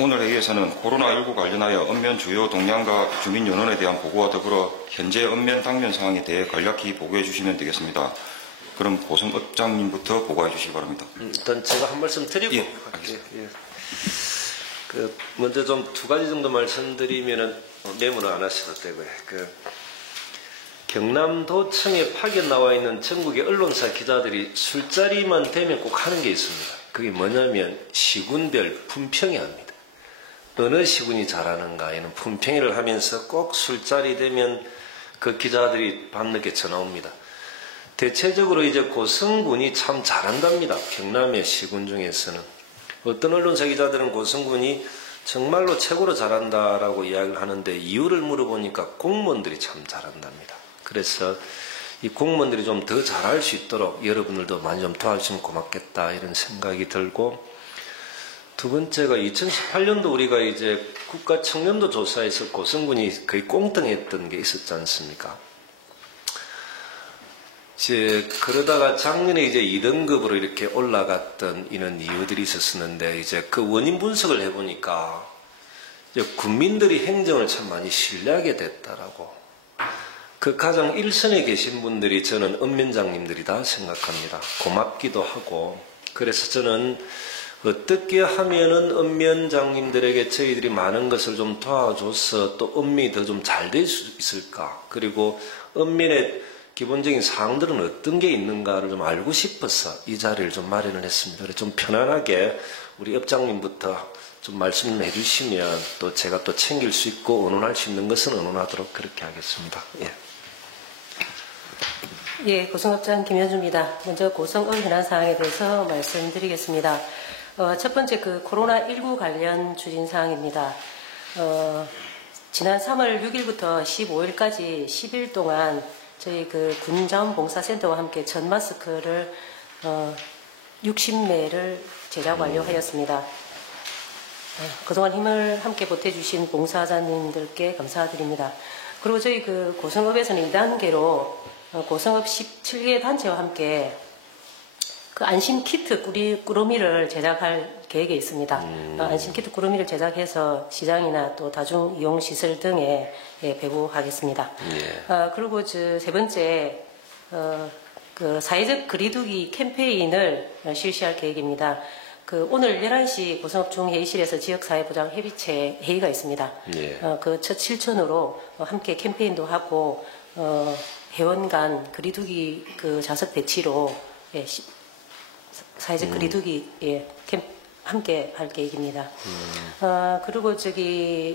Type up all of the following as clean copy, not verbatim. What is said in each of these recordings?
오늘 회의에서는 코로나19 관련하여 읍면 주요 동향과 주민 연원에 대한 보고와 더불어 현재 읍면 당면 상황에 대해 간략히 보고해 주시면 되겠습니다. 그럼 고성읍장님부터 보고해 주시기 바랍니다. 일단 제가 한 말씀 드리고 할게요. 먼저 좀 두 가지 정도 말씀드리면은 메모는 안 하셔도 되고요. 경남도청에 파견 나와 있는 전국의 언론사 기자들이 술자리만 되면 꼭 하는 게 있습니다. 그게 뭐냐면 시군별 품평회 합니다. 어느 시군이 잘하는가에는 품평회를 하면서 꼭 술자리 되면 그 기자들이 밤늦게 전화 옵니다. 대체적으로 이제 고성군이 참 잘한답니다. 경남의 시군 중에서는. 어떤 언론사 기자들은 고성군이 정말로 최고로 잘한다라고 이야기를 하는데 이유를 물어보니까 공무원들이 참 잘한답니다. 그래서 이 공무원들이 좀 더 잘할 수 있도록 여러분들도 많이 좀 도와주시면 고맙겠다 이런 생각이 들고, 두 번째가 2018년도 우리가 이제 국가청년도 조사에서 고성군이 거의 꽁등했던 게 있었지 않습니까? 그러다가 작년에 이제 2등급으로 이렇게 올라갔던 이런 이유들이 있었는데, 이제 그 원인 분석을 해보니까 이제 국민들이 행정을 참 많이 신뢰하게 됐다라고. 그 가장 일선에 계신 분들이 저는 읍면장님들이다 생각합니다. 고맙기도 하고. 그래서 저는 어떻게 하면은 읍면장님들에게 저희들이 많은 것을 좀 도와줘서 또 읍면이 더 좀 잘 될 수 있을까, 그리고 읍면의 기본적인 사항들은 어떤 게 있는가를 좀 알고 싶어서 이 자리를 좀 마련을 했습니다. 그래서 좀 편안하게 우리 읍장님부터 좀 말씀해 주시면 또 제가 또 챙길 수 있고 의논할 수 있는 것은 의논하도록 그렇게 하겠습니다. 고성읍장 김현주입니다. 먼저 고성읍 현안 사항에 대해서 말씀드리겠습니다. 첫 번째 코로나19 관련 추진 사항입니다. 지난 3월 6일부터 15일까지 10일 동안 저희 군자원봉사센터와 함께 전 마스크를 60매를 제작 완료하였습니다. 그동안 힘을 함께 보태주신 봉사자님들께 감사드립니다. 그리고 저희 고성읍에서는 2단계로 고성읍 17개 단체와 함께 안심키트 꾸러미를 제작할 계획에 있습니다. 안심키트 꾸러미를 제작해서 시장이나 또 다중이용시설 등에 배부하겠습니다. 그리고 세 번째, 사회적 거리두기 캠페인을 실시할 계획입니다. 오늘 11시 고성읍 중회의실에서 지역사회보장협의체 회의가 있습니다. 첫 실천으로 함께 캠페인도 하고, 회원 간 거리두기 좌석 배치로 사회적 거리두기 함께 할 계획입니다. 그리고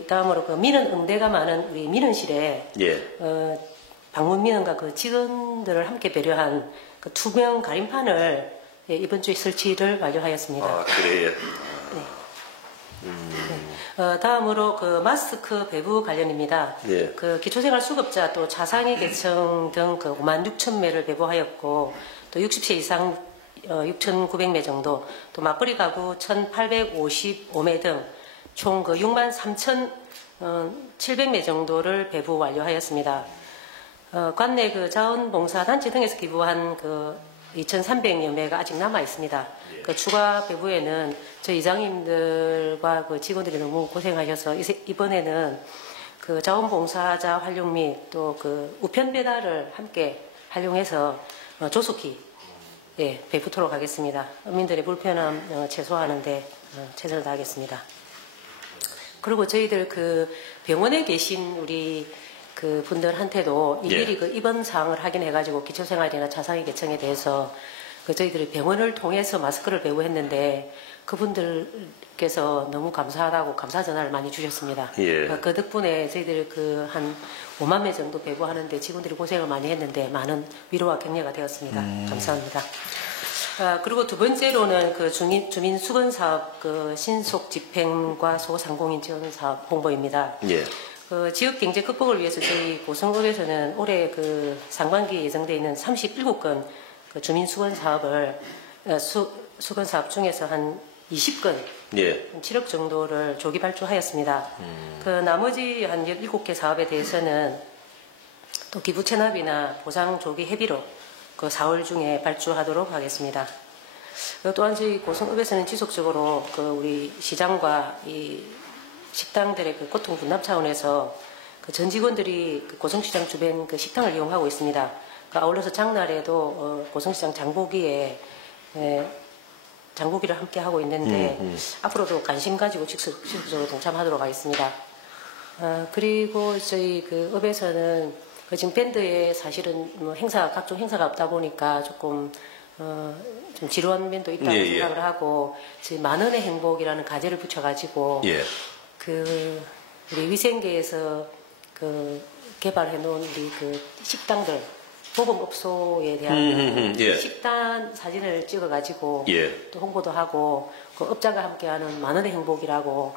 다음으로 민원 응대가 많은 우리 민원실에 방문 민원과 직원들을 함께 배려한 투명 가림판을 이번 주에 설치를 완료하였습니다. 그래요? 다음으로 마스크 배부 관련입니다. 기초생활 수급자 또 자상위 계층 등 56,000매를 배부하였고, 또 60세 이상 6,900매 정도, 또 맞벌이 가구 1,855매 등 총 63,700매 정도를 배부 완료하였습니다. 관내 자원봉사단체 등에서 기부한 2,300여 매가 아직 남아 있습니다. 추가 배부에는 저희 이장님들과 직원들이 너무 고생하셔서 이번에는 자원봉사자 활용 및 또 우편 배달을 함께 활용해서 조속히 배부토록 하겠습니다. 어민들의 불편함 최소화하는 데 최선을 다하겠습니다. 그리고 저희들 병원에 계신 우리 분들한테도 일일이 입원 사항을 확인해가지고 기초생활이나 자상위 계층에 대해서 저희들이 병원을 통해서 마스크를 배부했는데 그분들께서 너무 감사하다고 감사 전화를 많이 주셨습니다. 그 덕분에 저희들 한 5만 매 정도 배부하는데 직원들이 고생을 많이 했는데 많은 위로와 격려가 되었습니다. 감사합니다. 그리고 두 번째로는 주민 수건 사업 신속 집행과 소상공인 지원 사업 홍보입니다. 지역 경제 극복을 위해서 저희 고성읍에서는 올해 상반기에 예정되어 있는 37건 주민 수건 사업을 수건 사업 중에서 한 20건 7억 정도를 조기 발주하였습니다. 나머지 한 17개 사업에 대해서는 또 기부 체납이나 보상 조기 회비로 4월 중에 발주하도록 하겠습니다. 또한 저희 고성읍에서는 지속적으로 그 우리 시장과 이 식당들의 그 고통 분담 차원에서 그 전 직원들이 그 고성시장 주변 그 식당을 이용하고 있습니다. 그 아울러서 장날에도 고성시장 장보기에 장보기를 함께 하고 있는데 앞으로도 관심 가지고 지속적으로 동참하도록 하겠습니다. 그리고 저희 그 업에서는 그 지금 밴드에 사실은 뭐 각종 행사가 없다 보니까 조금 좀 지루한 면도 있다고 생각을 하고 저희 만원의 행복이라는 가제를 붙여가지고 그 우리 위생계에서 그 개발해 놓은 우리 그 식당들 보건업소에 대한 식단 사진을 찍어가지고 또 홍보도 하고 그 업자가 함께하는 만원의 행복이라고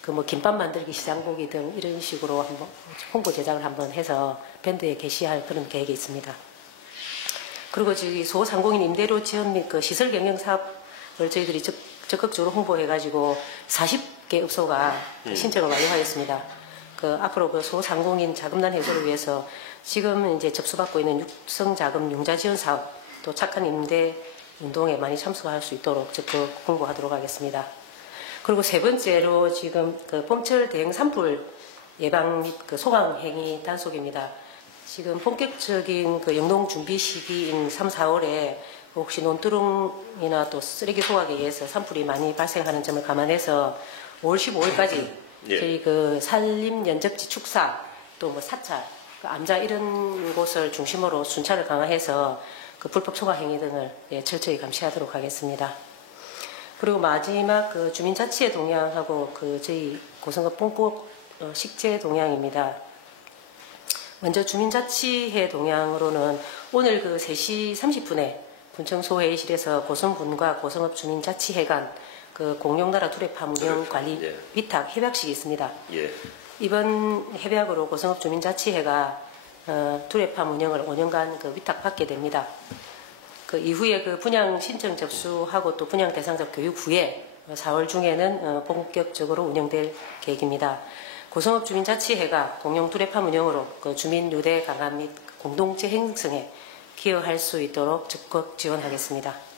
그 뭐 김밥 만들기 시장보기 등 이런 식으로 한번 홍보 제작을 한번 해서 밴드에 게시할 그런 계획이 있습니다. 그리고 저희 소상공인 임대료 지원 및 그 시설 경영 사업을 저희들이 적극적으로 홍보해가지고 40개 업소가 신청을 완료하였습니다. 그 앞으로 그 소상공인 자금난 해소를 위해서 지금 이제 접수받고 있는 육성자금 융자 지원 사업 또 착한 임대 운동에 많이 참석할 수 있도록 적극 홍보하도록 하겠습니다. 그리고 세 번째로 지금 그 봄철 대형 산불 예방 및 그 소강 행위 단속입니다. 지금 본격적인 그 영농 준비 시기인 3, 4월에 혹시 논두렁이나 또 쓰레기 소각에 의해서 산불이 많이 발생하는 점을 감안해서 5월 15일까지 저희 그 산림 연적지 축사 또 뭐 사찰, 그 암자 이런 곳을 중심으로 순찰을 강화해서 그 불법 소각 행위 등을 철저히 감시하도록 하겠습니다. 그리고 마지막 그 주민자치회 동향하고 그 저희 고성읍 뽕꽃 식재 동향입니다. 먼저 주민자치회 동향으로는 오늘 그 3시 30분에 군청소회의실에서 고성군과 고성읍 주민자치회 간 그 공룡나라 두레파문형 관리 위탁 협약식이 있습니다. 이번 협약으로 고성읍 주민자치회가 두레파문형을 5년간 그 위탁받게 됩니다. 그 이후에 그 분양 신청 접수하고 또 분양 대상자 교육 후에 4월 중에는 본격적으로 운영될 계획입니다. 고성읍 주민자치회가 공용 두레팜 운영으로 그 주민 유대 강화 및 공동체 형성에 기여할 수 있도록 적극 지원하겠습니다.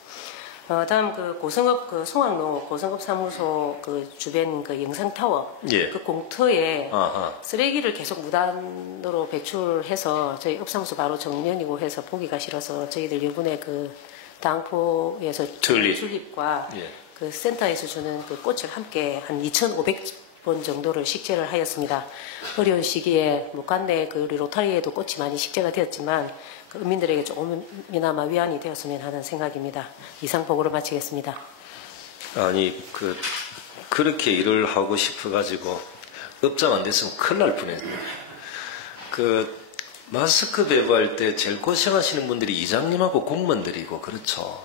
다음 그 고성읍 그 송악로 고성읍 사무소 그 주변 그 영상타워 그 공터에 쓰레기를 계속 무단으로 배출해서 저희 읍사무소 바로 정면이고 해서 보기가 싫어서 저희들 이번에 그 당포에서 튤립과 그 센터에서 주는 그 꽃을 함께 한 2,500번 정도를 식재를 하였습니다. 어려운 시기에 뭐 관내 그 우리 로타리에도 꽃이 많이 식재가 되었지만 그 은민들에게 조금이나마 위안이 되었으면 하는 생각입니다. 이상 보고를 마치겠습니다. 아니 그렇게 일을 하고 싶어가지고 업자만 됐으면 큰일 날 뻔했네요. 그 마스크 배부할 때 제일 고생하시는 분들이 이장님하고 공무원들이고 그렇죠.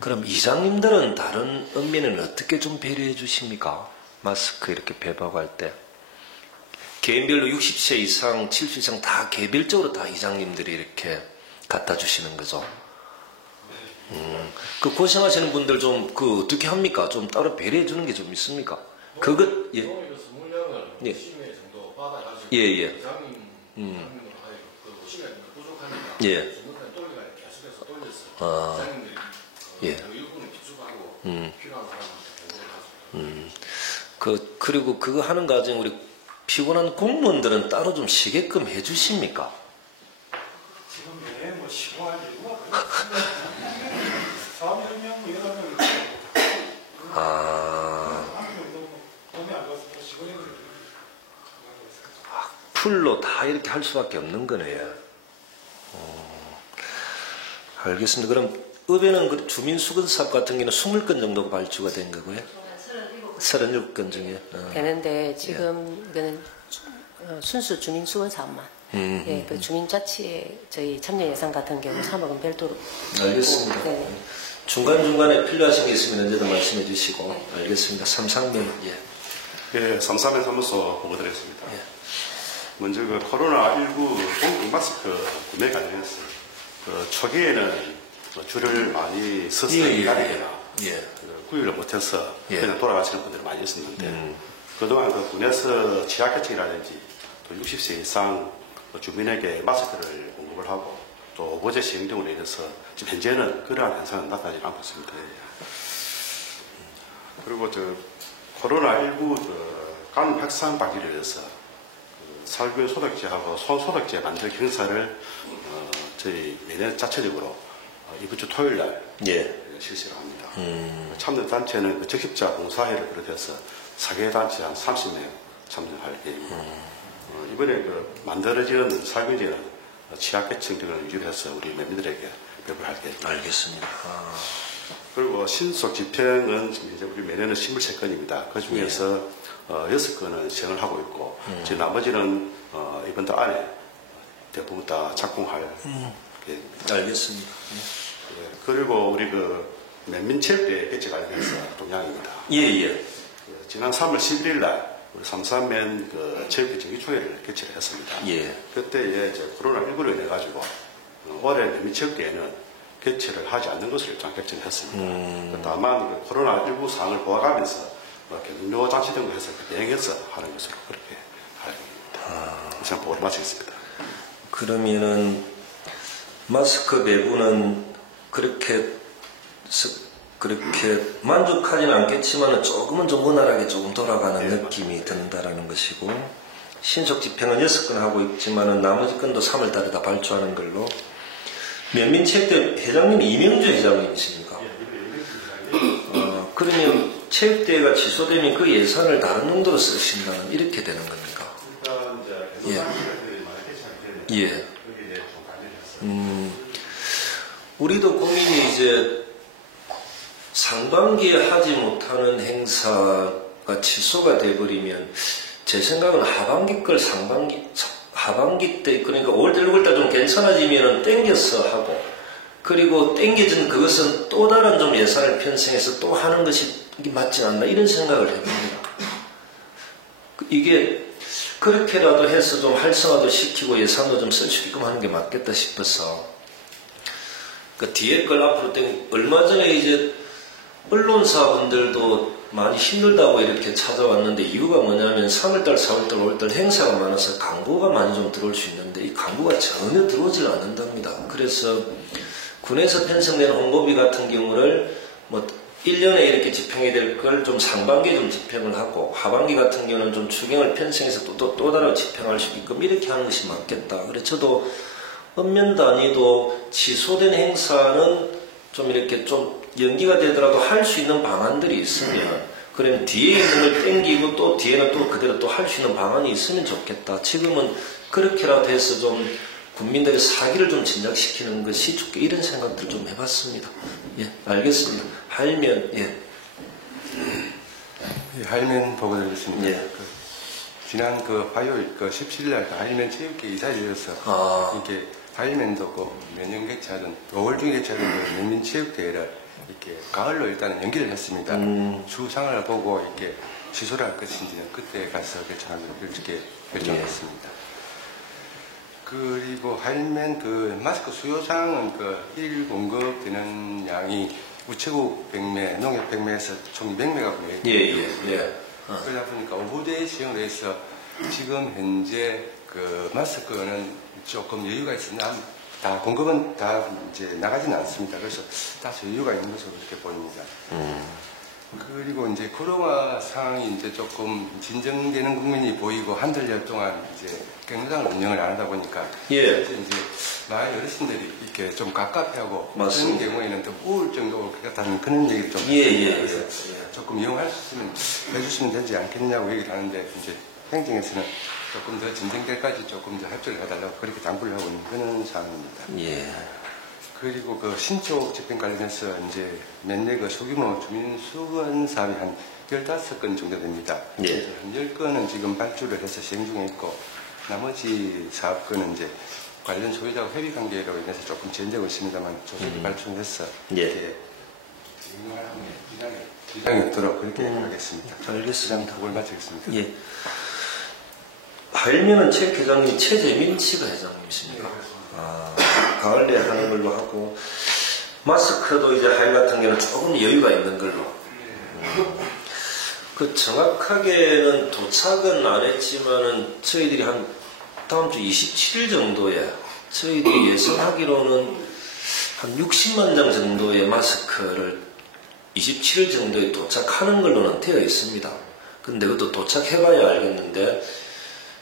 그럼 이장님들은 다른 은민은 어떻게 좀 배려해 주십니까? 마스크 이렇게 배부할 때 개인별로 60세 이상 70세 이상 다 개별적으로 다 이장님들이 이렇게 갖다 주시는 거죠. 그 고생하시는 분들 좀 그 어떻게 합니까? 좀 따로 배려해 주는 게 좀 있습니까? 그것 예. 물량을 예. 10회 정도 받아가지고 예. 이장님 그 10회 부족하니까 예. 중간에 돌리가 계속해서 돌렸어요. 이장님들이 예. 그 일부는 비축하고 필요한 사람한테 보내고 그 그리고 그거 하는 과정 우리 피곤한 공무원들은 따로 좀 쉬게끔 해주십니까? 지금 뭐 쉬고 할 이유가 사업 설명 뭐 이런 거 돈이 안 가서 시골에 풀로 다 이렇게 할 수밖에 없는 거네요. 알겠습니다. 그럼 읍에는 그 주민수건삽 같은 경우는 20건 정도가 발주가 된 거고요. 37건 중에. 되는데 지금 이거는 순수 주민수건 사업만. 예, 그 주민자치에 저희 참여 예산 같은 경우 3억은 별도로. 알겠습니다. 네. 중간중간에 필요하신 게 있으면 언제든 말씀해 주시고. 알겠습니다. 삼상면, 예, 삼삼의 사무소 보고드리겠습니다. 먼저 그 코로나19 공공 마스크 구매 관련해서 그 초기에는 줄을 많이 서서 기다리거나 구입을 못해서 그냥 돌아가시는 분들이 많이 있었는데 그동안 그 군에서 취약계층이라든지 또 60세 이상 주민에게 마스크를 공급을 하고 또 오보제 시행 등으로 인해서 지금 현재는 그러한 현상은 나타나지 않고 있습니다. 그리고 코로나19 간 확산 방지를 위해서 살균 소독제하고 손소독제 만들 행사를 저희 매년 자체적으로 이번 주 토요일 날 실시를 합니다. 참여 단체는 적십자 봉사회를 비롯해서 사계 단체 한 30명 참여할 계획입니다. 이번에 만들어지는 살균제는 취약계층 등을 위주해서 우리 매민들에게 배부할 계획입니다. 알겠습니다. 그리고 신속 집행은 지금 이제 우리 매년은 23건입니다. 그 중에서 6건은 시행을 하고 있고, 지금 나머지는 이번 달 안에 대부분 다 작동할 계획입니다. 알겠습니다. 그리고 우리 맨민체육대 개최 관련해서 동향입니다. 예. 지난 3월 11일 날 우리 삼산면 체육회 정기총회를 개최를 했습니다. 예. 그때 코로나19로 인해 가지고 올해 맨민체육대회는 개최를 하지 않는 것을 일단 결정했습니다. 다만 코로나19 상황을 보아가면서 경로 장치 등을 해서 대행해서 하는 것으로 그렇게 하려고 합니다. 이상 보고를 마치겠습니다. 그러면은 마스크 배부는 그렇게 만족하지는 않겠지만 조금은 좀 원활하게 조금 돌아가는 느낌이 든다라는 것이고, 신속 집행은 6건 하고 있지만은 나머지 건도 3월 달에 다 발주하는 걸로. 면민체육대 회장님이 이명주 회장님이십니까? 그러면 체육대회가 취소되면 그 예산을 다른 용도로 쓰신다는 이렇게 되는 겁니까? 예. 우리도 국민이 이제 상반기에 하지 못하는 행사가 취소가 돼버리면 제 생각은 하반기 때, 그러니까 5월달, 6월달 좀 괜찮아지면은 땡겨서 하고, 그리고 땡겨진 그것은 또 다른 좀 예산을 편성해서 또 하는 것이 맞지 않나, 이런 생각을 해봅니다. 이게 그렇게라도 해서 좀 활성화도 시키고 예산도 좀 쓸 수 있게끔 하는 게 맞겠다 싶어서, 그 뒤에 걸 앞으로 얼마 전에 이제 언론사분들도 많이 힘들다고 이렇게 찾아왔는데, 이유가 뭐냐면 3월달, 4월달, 5월달 행사가 많아서 광고가 많이 좀 들어올 수 있는데 이 광고가 전혀 들어오질 않는답니다. 그래서 군에서 편성된 홍보비 같은 경우를 1년에 이렇게 집행이 될 걸 좀 상반기에 좀 집행을 하고, 하반기 같은 경우는 좀 추경을 편성해서 또 다른 집행할 수 있게끔 이렇게 하는 것이 맞겠다. 그래서 저도 읍면 단위도 취소된 행사는 좀 이렇게 좀 연기가 되더라도 할 수 있는 방안들이 있으면, 그러면 뒤에 있는 걸 땡기고 또 뒤에는 또 그대로 또 할 수 있는 방안이 있으면 좋겠다. 지금은 그렇게라도 해서 좀 국민들의 사기를 좀 진작시키는 것이 좋게, 이런 생각들 좀 해봤습니다. 예, 알겠습니다. 할면, 할면 보고드리겠습니다. 예. 지난 화요일 17일 날 할면 체육회 이사를 이어서 이렇게 할면도 매년 개최하던 5월 중에 개최하던 면민체육대회를 이렇게 가을로 일단은 연기를 했습니다. 주상을 보고 이렇게 취소를 할 것인지는 그때 가서 이렇게 결정했습니다. 그리고 할면 마스크 수요상은 1일 공급되는 양이 우체국 100매, 농협 100매에서 총 200매가 구매했습니다. 그러다 보니까 오후대에 시행을 해서 지금 현재 마스크는 조금 여유가 있으나 다 공급은 다 이제 나가지는 않습니다. 그래서 다 여유가 있는 것으로 이렇게 보입니다. 그리고 이제 코로나 상황이 이제 조금 진정되는 국민이 보이고 한 달 동안 이제 경로당을 운영을 안 하다 보니까 이제 마을 어르신들이 이렇게 좀 갑갑해하고 그런 경우에는 또 우울증도 같다는 그런 얘기를 좀 그래서 조금 이용할 수 있으면 해주시면 되지 않겠냐고 얘기를 하는데, 이제 행정에서는 조금 더 진정될까지 조금 더 협조를 해달라고 그렇게 당부를 하고 있는 그런 상황입니다. 그리고 신촌 집행 관련해서 이제 몇몇 소규모 주민 수건 사업이 한 15건 정도 됩니다. 한 10건은 지금 발주를 해서 시행 중에 있고, 나머지 사업건은 이제 관련 소유자와 협의 관계로 인해서 조금 진행되고 있습니다만 조속히 발주해서 이렇게 기량이 없도록 그렇게 하겠습니다. 알겠습니다. 그걸 마치겠습니다. 예. 할면은 체육회장님 최재민 씨가 회장님이십니까? 가을 내에 하는 걸로 하고, 마스크도 이제 할 같은 경우는 조금 여유가 있는 걸로. 정확하게는 도착은 안 했지만은 저희들이 한 다음 주 27일 정도에 저희들이 예상하기로는 한 60만 장 정도의 마스크를 27일 정도에 도착하는 걸로는 되어 있습니다. 근데 그것도 도착해봐야 알겠는데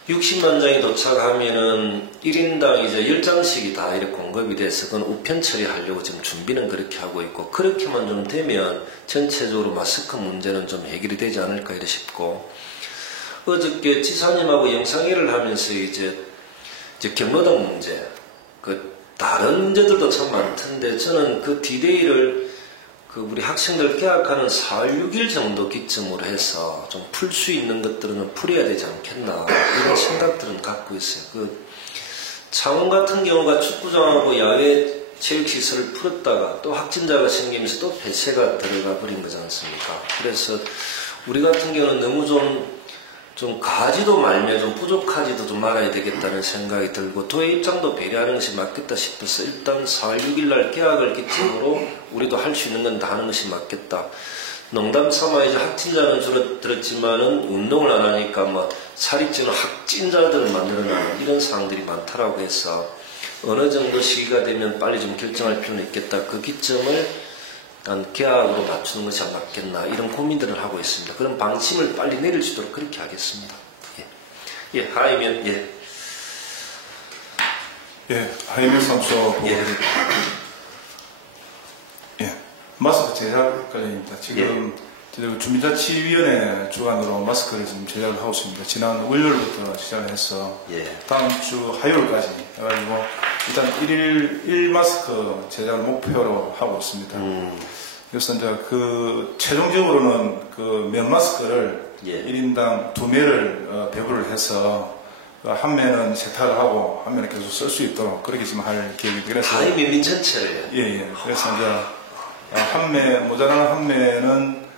60만 장이 도착하면은 1인당 이제 10장씩이 다 이렇게 공급이 돼서 그건 우편 처리하려고 지금 준비는 그렇게 하고 있고, 그렇게만 좀 되면 전체적으로 마스크 문제는 좀 해결이 되지 않을까 이래 싶고, 어저께 지사님하고 영상회의를 하면서 이제 경로당 문제, 다른 문제들도 참 많던데 저는 그 디데이를 우리 학생들 개학하는 4월 6일 정도 기점으로 해서 좀 풀 수 있는 것들은 풀어야 되지 않겠나 이런 생각들은 갖고 있어요. 창원 같은 경우가 축구장하고 야외 체육시설을 풀었다가 또 확진자가 생기면서 또 폐쇄가 들어가 버린 거지 않습니까? 그래서 우리 같은 경우는 너무 좀 가지도 말며 좀 부족하지도 좀 말아야 되겠다는 생각이 들고, 도의 입장도 배려하는 것이 맞겠다 싶어서 일단 4월 6일 날 개학을 기점으로 우리도 할 수 있는 건 다 하는 것이 맞겠다. 농담 삼아 이제 확진자는 줄어들었지만은 운동을 안 하니까 뭐 살이 찌는 확진자들을 만들어내는 이런 상황들이 많다라고 해서 어느 정도 시기가 되면 빨리 좀 결정할 필요는 있겠다. 그 기점을 일단 계약으로 맞추는 것이 맞겠나 이런 고민들을 하고 있습니다. 그런 방침을 빨리 내릴 수 있도록 그렇게 하겠습니다. 예, 하이면 하이면 삼소 마스크 제작 관련입니다. 지금 주민자치위원회 주관으로 마스크를 지금 제작을 하고 있습니다. 지난 월요일부터 시작을 해서 다음 주 화요일까지 해가지고 일단 1일 1마스크 제작을 목표로 하고 있습니다. 그래서 이제 최종적으로는 면 마스크를 1인당 2매를 배부를 해서 한 매는 세탁을 하고 한 매는 계속 쓸 수 있도록 그렇게 지금 할 계획입니다. 그래서 하이 면민 전체를 그래서 이제 모자라는 한 매는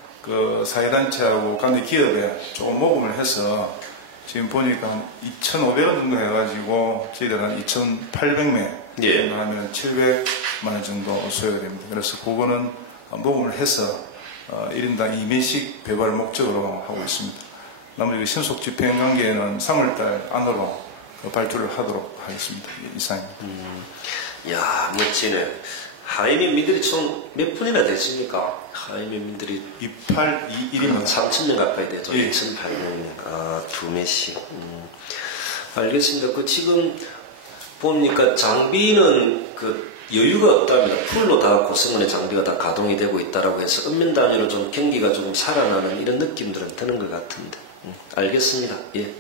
사회단체하고 관계 기업에 조금 모금을 해서 지금 보니까 한 2,500원 정도 해가지고 저희들 한 2,800매 정도 하면 700만 원 정도 소요가 됩니다. 그래서 그거는 모금을 해서 1인당 2매씩 배부할 목적으로 하고 있습니다. 나머지 신속 집행 관계에는 3월달 안으로 발주를 하도록 하겠습니다. 이상입니다. 야, 멋지네. 하이면민들이 총 몇 분이나 되십니까? 하이면민들이 2821입니다. 3,000명 가까이 되죠. 2,800명. 2매씩. 알겠습니다. 지금 보니까 장비는 여유가 없다면 풀로 다 고성원의 장비가 다 가동이 되고 있다라고 해서 읍면 단위로 좀 경기가 조금 살아나는 이런 느낌들은 드는 것 같은데. 알겠습니다. 예.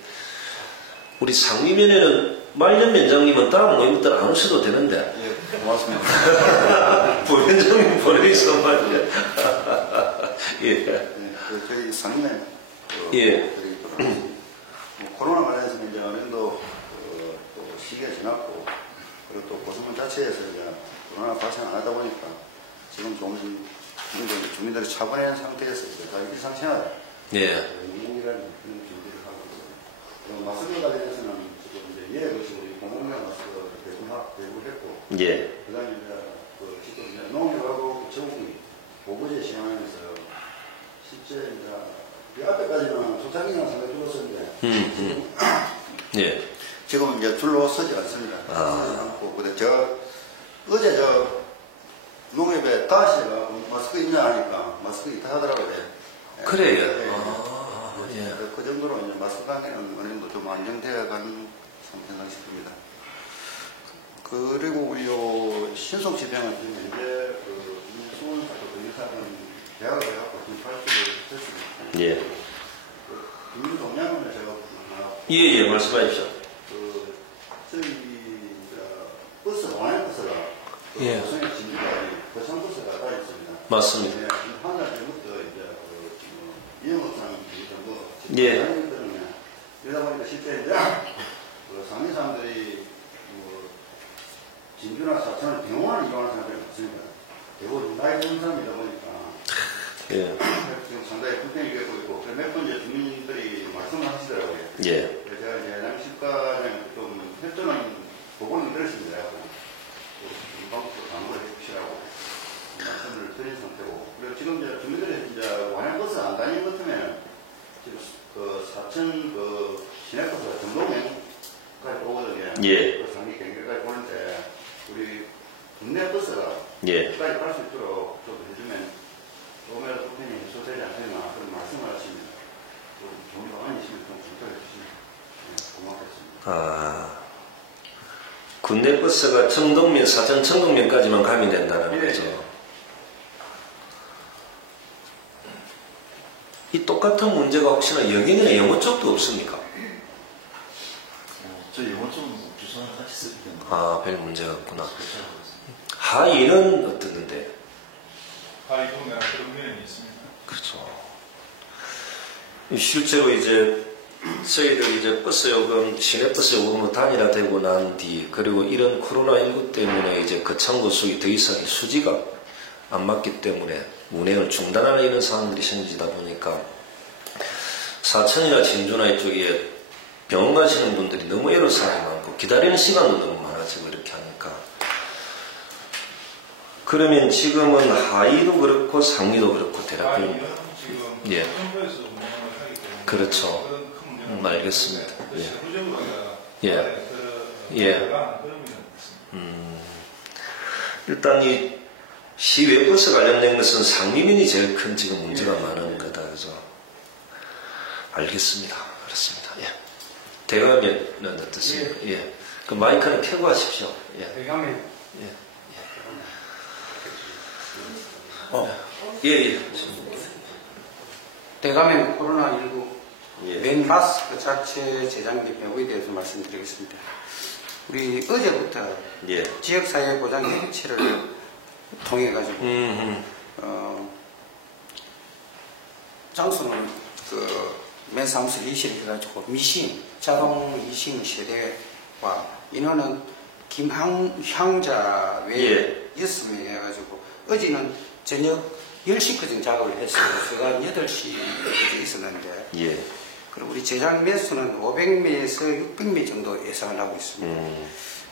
우리 상위면에는 말년 위원장님은 다음 모임부터 안 오셔도 되는데. 고맙습니다. 부위원장님 보내있어 말이야. 저희 상임에 코로나 관련해서 이제 어느 정도 또 시기가 지났고, 그리고 또 고성군 자체에서 이제 코로나 발생 안 하다 보니까 지금 조금씩 주민들이 차분한 상태에서 다 일상생활 운동이라는 그런 준비를 하고 있고, 마스크 관련해서는 지금 이제 예로서 우리 공공용 마스크 배부했고, 그다음에 지금 이제 농협하고 전국이 보고제 시행하면서 실제 이제 앞에까지는 소장이랑 상당히 줄었었는데 지금 이제 둘러서지 않습니다. 근데 어제 농협에 다시가 마스크 있냐 하니까 마스크 있다 하더라고요. 그래요. 그 정도로 이제 마스크 관계는 어느 정도 좀 안정되어 가는 상태가 싶습니다. 그리고 우리 신속 집행은 지금 현재 수원사도 의사는 대학을 해갖고 지금 발주를 했습니다. 주민동량을 제가 말씀하십시오. 저희 버스 완행버스가 고성의 진주까지 고성버스가 다 있습니다. 맞습니다. 한 달 전부터 이제 이영업상 정도 이러다 보니까 실제 이제 상위 사람들이 진주나 사천을 병원을 이용하는 사람들이 많습니다. 대부분 나이 드는 사람이다 보니까 지금 상당히 불편이 겪고 있고, 몇 번 이제 주민들이 말씀을 하시더라고요. 제가 이제 양식과는 좀 협조는 보고는 들었습니다. 방법도 강구를 해주시라고 말씀을 드린 상태고, 그리고 지금 이제 주민들이 이제 완행버스 안 다니는 것 같으면 지금 사천 시내버스가 정동행까지 오거든요. 상위 경기까지 오는데 군내 버스가 청동면, 사천 청동면까지만 가면 된다는 거죠. 이 똑같은 문제가 혹시나 여기는 영어 쪽도 없습니까? 저 영어 좀 주소는 같이 쓰기 때문에. 별 문제가 없구나. 하의는 어떻는데? 하이도 내가 그런 면이 있습니다. 그렇죠. 실제로 이제 저희들 이제 버스 요금, 시내 버스 요금을 단일화되고 난 뒤, 그리고 이런 코로나19 때문에 이제 거창 고속이 더 이상 수지가 안 맞기 때문에 운행을 중단하는 이런 상황들이 생기다 보니까 사천이나 진주나 이쪽에 병원 가시는 분들이 너무 애로사항이 많고 기다리는 시간도 너무 많아지고 이렇게 하니까 그러면 지금은 하의도 그렇고 상리도 그렇고 대략 하이는 지금 예. 정부에서 운영을 하기 때문에 그렇죠. 그런 큰 문제는 알겠습니다. 없는데 세부적으로 예. 예. 그런 면은 있습니다. 일단 이 시외 버스 관련된 것은 상리면이 제일 큰 지금 문제가 많은 거다. 그죠? 알겠습니다. 그렇습니다. 예. 대화면은 어떻습니까? 예. 그 마이크는 켜고 하십시오. 예. 대감에 예. 대감에 코로나19 예. 맨 마스크 자체 제작비 배부에 대해서 말씀드리겠습니다. 우리 어제부터 예. 지역사회 보장 행체를 통해 가지고 장소는 맨 사무실 이실 해가지고 미싱 자동 이싱 세대와 인원은 김향자 외에 6명 해가지고 어제는 저녁 10시까지 작업을 했어요. 제가 8시까지 있었는데 예. 그리고 우리 제작 매수는 500매에서 600매 정도 예상을 하고 있습니다.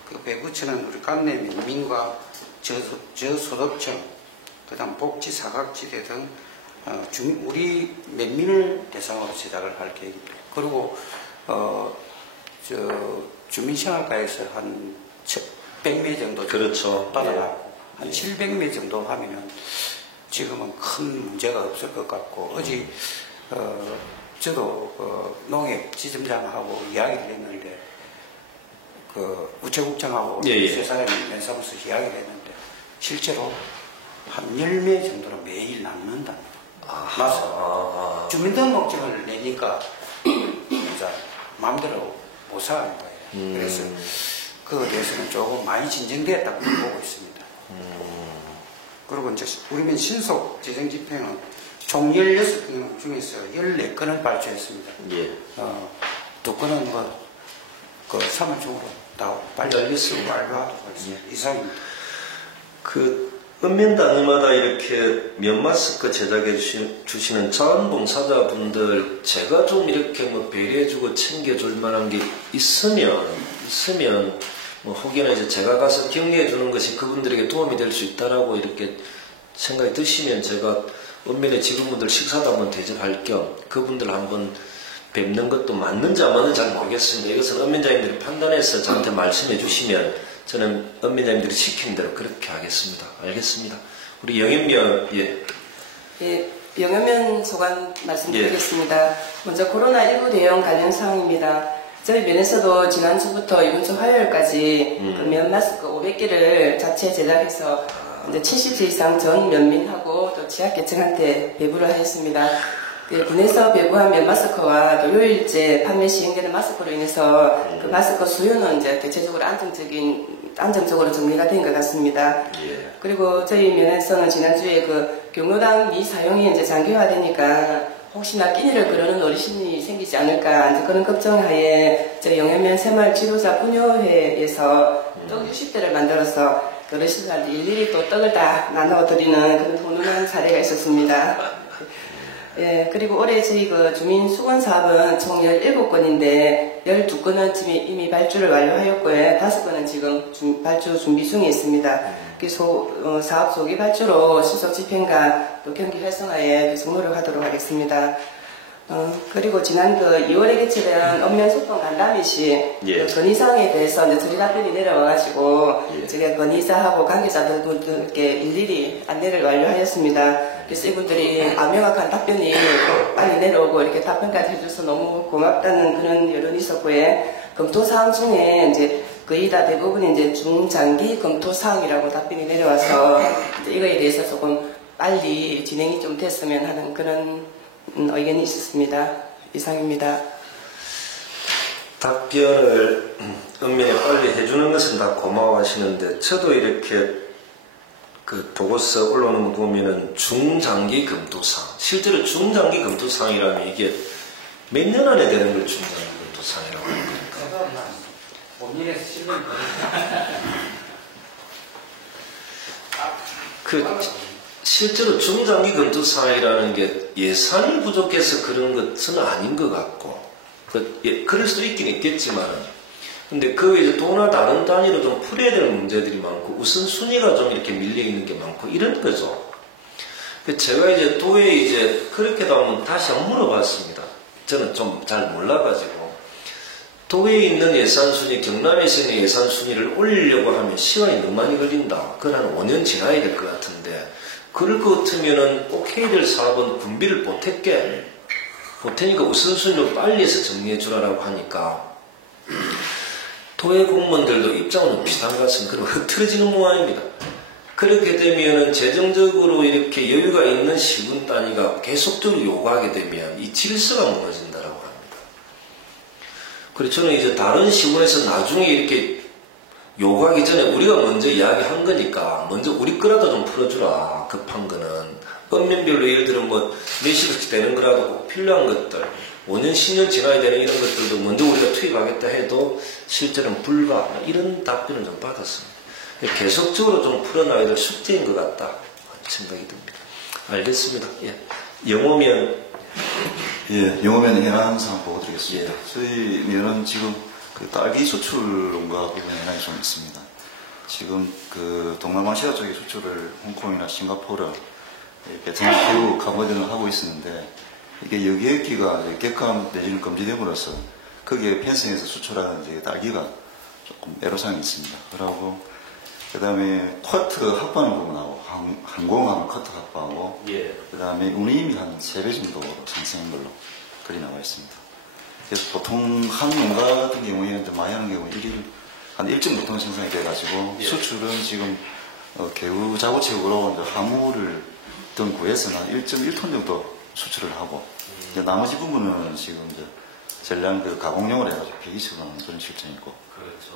그 배부처는 우리 관내 민민과 저소득층, 그 다음 복지 사각지대 등 우리 면민을 대상으로 제작을 할 계획입니다. 그리고 주민생활과에서 한 100매 정도 그렇죠. 받아가고 한 700매 정도 하면은 지금은 큰 문제가 없을 것 같고 어제 저도 농협 지점장하고 이야기를 했는데 우체국장하고 세상에 면사무소 이야기를 했는데 실제로 한 10매 정도는 매일 남는답니다. 맞아요. 주민등록증을 내니까 진짜 마음대로 못 사는 거예요. 그래서 그거에 대해서는 조금 많이 진정되었다고 보고 있습니다. 그리고 이제 우리면 신속 재정 집행은 총 16건 중에서 14건을 발주했습니다. 예. 2건은 그 3월 중으로 다 알겠습니다. 완료하도록 하겠습니다. 이상입니다. 그 읍면단위마다 이렇게 면 마스크 제작해 주시는 자원봉사자분들 제가 좀 이렇게 뭐 배려해주고 챙겨줄 만한 게 있으면 뭐 혹여나 이제 제가 가서 격려해 주는 것이 그분들에게 도움이 될 수 있다라고 이렇게 생각이 드시면 제가 읍면의 직원분들 식사도 한번 대접할 겸 그분들 한번 뵙는 것도 맞는지 안 맞는지 잘 모르겠습니다. 이것은 읍면장님들이 판단해서 저한테 말씀해 주시면 저는 읍면장님들이 시키는 대로 그렇게 하겠습니다. 알겠습니다. 우리 영현면 예, 영현면 소관 말씀드리겠습니다. 먼저 코로나19 대응 관련 사항입니다. 저희 면에서도 지난주부터 이번 주 화요일까지 그 면 마스크 500개를 자체 제작해서 이제 70세 이상 전 면민하고 또 취약계층한테 배부를 하였습니다. 군에서 배부한 면 마스크와 또 요일제 판매 시행되는 마스크로 인해서 그 마스크 수요는 이제 대체적으로 안정적으로 정리가 된 것 같습니다. 예. 그리고 저희 면에서는 지난주에 그 경로당 미사용이 이제 장기화되니까 혹시나 끼니를 그러는 어르신이 생기지 않을까 그런 걱정하에 저희 영현면 새마을지도자 분효회에서 떡 60대를 만들어서 어르신들한테 일일이 또 떡을 다 나눠드리는 그런 훈훈한 사례가 있었습니다. 예, 그리고 올해 저희 그 주민 수건 사업은 총 17건인데 12건은 지금 이미 발주를 완료하였고요. 5건은 지금 발주 준비 중에 있습니다. 그래서 사업 소기 발주로 신속 집행과 또 경기 활성화에 계속 노력하도록 하겠습니다. 그리고 지난 2월에 개최된 읍면 소통 간담회 시 건의사항에 대해서 이제 저희 답변이 내려와가지고 제가 건의사하고 관계자분들께 일일이 안내를 완료하였습니다. 그래서 이분들이 명확한 답변이 빨리 내려오고 이렇게 답변까지 해줘서 너무 고맙다는 그런 여론이 있었고요. 검토 사항 중에 이제 거의 다 대부분이 이제 중장기 검토 사항이라고 답변이 내려와서 이제 이거에 대해서 조금 빨리 진행이 좀 됐으면 하는 그런 의견이 있었습니다. 이상입니다. 답변을 은면에 빨리 해주는 것은 다 고마워하시는데 저도 이렇게 그 보고서 올라오는 거 보면은 중장기 검토사항, 실제로 중장기 검토사항이라면 이게 몇 년 안에 되는 걸 중장기 검토사항이라고 하는 겁니까? 본인에서 실명 실제로 중장기 검토사항이라는 게 예산이 부족해서 그런 것은 아닌 것 같고 그럴 수도 있긴 있겠지만 근데 그 이제 도나 다른 단위로 좀 풀어야 되는 문제들이 많고 우선순위가 좀 이렇게 밀려있는 게 많고 이런 거죠. 제가 이제 도에 이제 그렇게도 한번 다시 한번 물어봤습니다. 저는 좀 잘 몰라가지고 도에 있는 예산순위, 경남에서 있는 예산순위를 올리려고 하면 시간이 너무 많이 걸린다. 그건 한 5년 지나야 될 것 같은데 그럴 것 같으면은 꼭 해야 될 사업은 분비를 보태니까 우선순위로 빨리 해서 정리해 주라고 하니까 도의 공무원들도 입장은 좀 비슷한 것 같습니다. 그럼 흐트러지는 모양입니다. 그렇게 되면은 재정적으로 이렇게 여유가 있는 시군 단위가 계속적으로 요구하게 되면 이 질서가 무너진다라고 합니다. 그리고 저는 이제 다른 시군에서 나중에 이렇게 요구하기 전에 우리가 먼저 이야기한 거니까 먼저 우리 거라도 좀 풀어주라. 급한 거는. 읍면별로 예를 들어 뭐 몇십억씩 되는 거라도 꼭 필요한 것들 5년 10년 지나야 되는 이런 것들도 먼저 우리가 투입하겠다 해도 실제로는 불가 이런 답변을 좀 받았습니다. 계속적으로 좀 풀어나가야 될 숙제인 것 같다 생각이 듭니다. 알겠습니다. 예. 영어면 예, 영어면 해당 사항 보고 드리겠습니다. 저희 면은 지금 그 딸기 수출론과 부분에 해당이 좀 있습니다. 지금 그 동남아시아 쪽의 수출을 홍콩이나 싱가포르 베트남, 태국, 캄보디아는 하고 있었는데 이게 여기에기가 객관 내지는 금지됨으로써 거기에 편성해서 수출하는 이제 딸기가 조금 애로사항이 있습니다. 그러고 그 다음에 쿼트 확보하는 부분하고 항공하면 쿼트 확보하고 그 다음에 운임이 한 3배 정도 상승한 걸로 글이 나와 있습니다. 그래서 보통 한 농가 같은 경우에는 좀 많이 하는 경우에 한 1.5톤 생산이 돼가지고 수출은 지금 개우 자구책으로 화물을 등 구해서 한 1.1톤 정도 수출을 하고 이제 나머지 부분은 지금 이제 전량 그 가공용을 해가지고 120만 원 그런 실정이 있고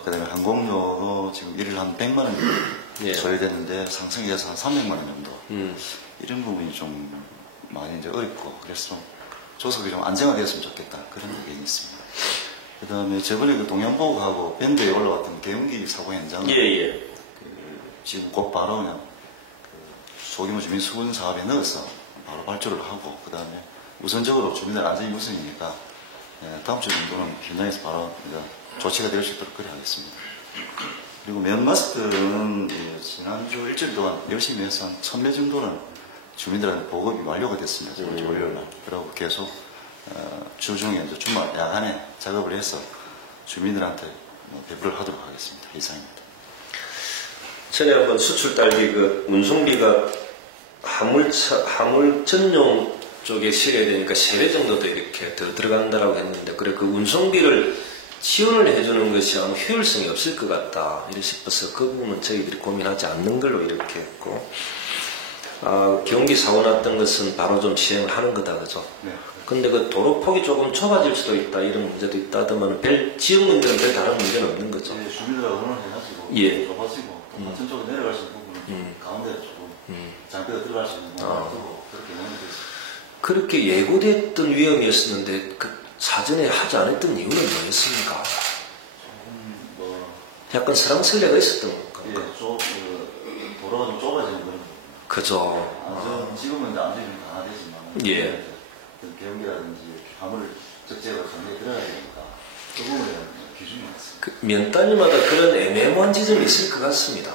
그다음에 항공료도 지금 일일 한 100만 원 정도 소요됐는데 상승해서 한 300만 원 정도 이런 부분이 좀 많이 이제 어렵고 그래서 조석이 좀 안정화되었으면 좋겠다 그런 의견이 있습니다. 그다음에 저번에 그 동양보고하고 밴드에 올라왔던 개운기 사고 현장은 지금 곧 바로 그냥 소규모 주민 수군 사업에 넣어서 바로 발주를 하고 그 다음에 우선적으로 주민들 안전이 우선이니까 다음 주 정도는 현장에서 바로 이제 조치가 될 수 있도록 그래 하겠습니다. 그리고 면 마스크는 지난주 일주일 동안 열심히 해서 한 1000매 정도는 주민들한테 보급이 완료가 됐습니다. 지금 월요일날. 그리고 계속 주중에 이제 주말 야간에 작업을 해서 주민들한테 배부를 하도록 하겠습니다. 이상입니다. 전에 한번 수출 딸기 그 운송비가 화물 전용 쪽에 실어야 되니까 3배 정도도 이렇게 더 들어간다라고 했는데 그래 그 운송비를 지원을 해주는 것이 아무 효율성이 없을 것 같다 이래 싶어서 그 부분은 저희들이 고민하지 않는 걸로 이렇게 했고 경기 사고 났던 것은 바로 좀 시행을 하는 거다 그죠? 근데 그 도로폭이 조금 좁아질 수도 있다 이런 문제도 있다더만 지역 문제는 별 다른 문제는 없는 거죠? 주민들하고 의논해가지고 좁아지고 같은 쪽으로 내려갈 수 있는 부분은 가운데 조금 장비가 들어갈 수 있는 부분을 그렇게 논의되어 있습니다. 그렇게 예고됐던 위험이었었는데 사전에 하지 않았던 이유는 뭐였습니까? 약간 설왕설래가 있었던 건가? 도로가 좀 좁아지는 그런 그죠. 지금은 이제 안전이 좀 강화되지만 배웅기라든지 화물을 적재가 정리에 들어가야 되니까 그 부분에 대한 기준이 있습니다. 면 단위마다 그런 애매모호한 지점이 있을 것 같습니다.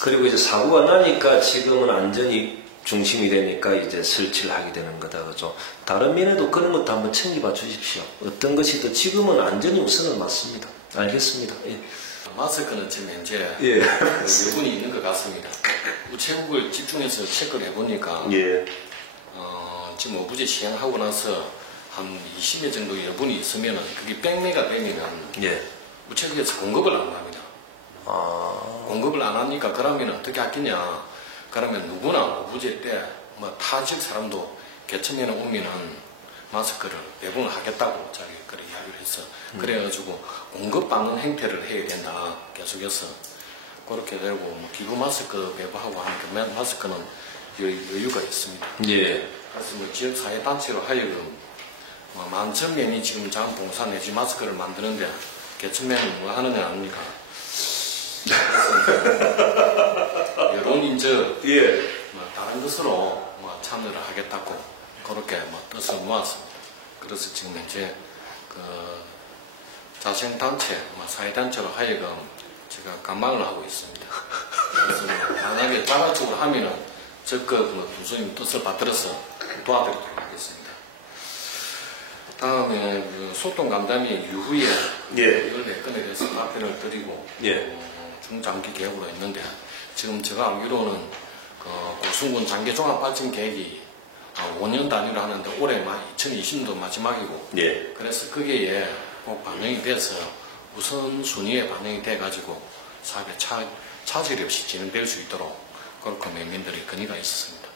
그리고 이제 사고가 나니까 지금은 안전이 중심이 되니까 이제 설치를 하게 되는 거다 그죠. 다른 면에도 그런 것도 한번 챙겨봐 주십시오. 어떤 것이든 지금은 안전이 우선은 맞습니다. 알겠습니다. 마스크는 지금 현재 여분이 있는 것 같습니다. 우체국을 집중해서 체크를 해보니까 지금 어부지 시행하고 나서 한 20여 정도 여분이 있으면은 그게 백매가 되면은 예. 우체국에서 공급을 안 합니다. 공급을 안 하니까 그러면 어떻게 하겠냐? 그러면 누구나 오부제 때 뭐 타직 사람도 개천면에 오면은 마스크를 배분을 하겠다고 자기 그런 이야기를 했어. 그래가지고 공급받는 행태를 해야 된다. 계속해서 그렇게 되고 뭐 기부 마스크 배부하고 하는 그 마스크는 여유가 있습니다. 예. 그래서 뭐 지역 사회 단체로 하여금 뭐 만천면이 지금 자원봉사 내지 마스크를 만드는데 개천면은 뭐 하느냐 아닙니까? 여론 인적 뭐 다른 것으로 뭐 참여를 하겠다고 그렇게 뭐 뜻을 모았습니다. 그래서 지금 현재 그 자생단체, 뭐 사회단체로 하여금 제가 감망을 하고 있습니다. 그래서 뭐 만약에 자발적으로 하면은 적극 뭐 군수님 뜻을 받들어서 도와드리도록 하겠습니다. 다음에 그 소통 간담회 이후에 이걸 내건에 대해서 답변을 드리고 중장기 계획으로 했는데 지금 제가 알기로는 그 고승군 장기종합발전 계획이 5년 단위로 하는데 올해 2020년도 마지막이고 그래서 거기에 꼭 반영이 돼서 우선순위에 반영이 돼가지고 사업에 차질이 없이 진행될 수 있도록 그렇게 면민들의 건의가 있었습니다.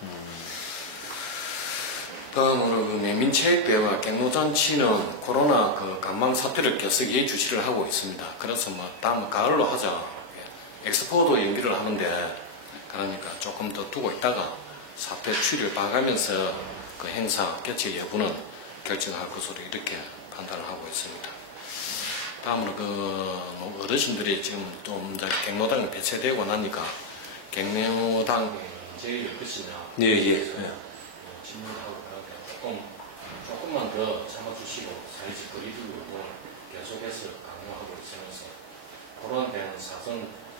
다음으로 그 면민체육대회와 갱노잔치는 코로나 그 감망 사태를 계속 예주시를 하고 있습니다. 그래서 뭐 다음 가을로 하자. 엑스포도 연기를 하는데 그러니까 조금 더 두고 있다가 사태 추이를 봐가면서 그 행사 개최 여부는 결정할 것으로 이렇게 판단을 하고 있습니다. 다음으로 그 어르신들이 지금 좀 갱노당이 배치되고 나니까 갱노당이 언제 열 것이냐 질문하고 조금만 더 참아주시고 사회적 거리두기를 계속해서 강화하고 있으면서 코로나에 대한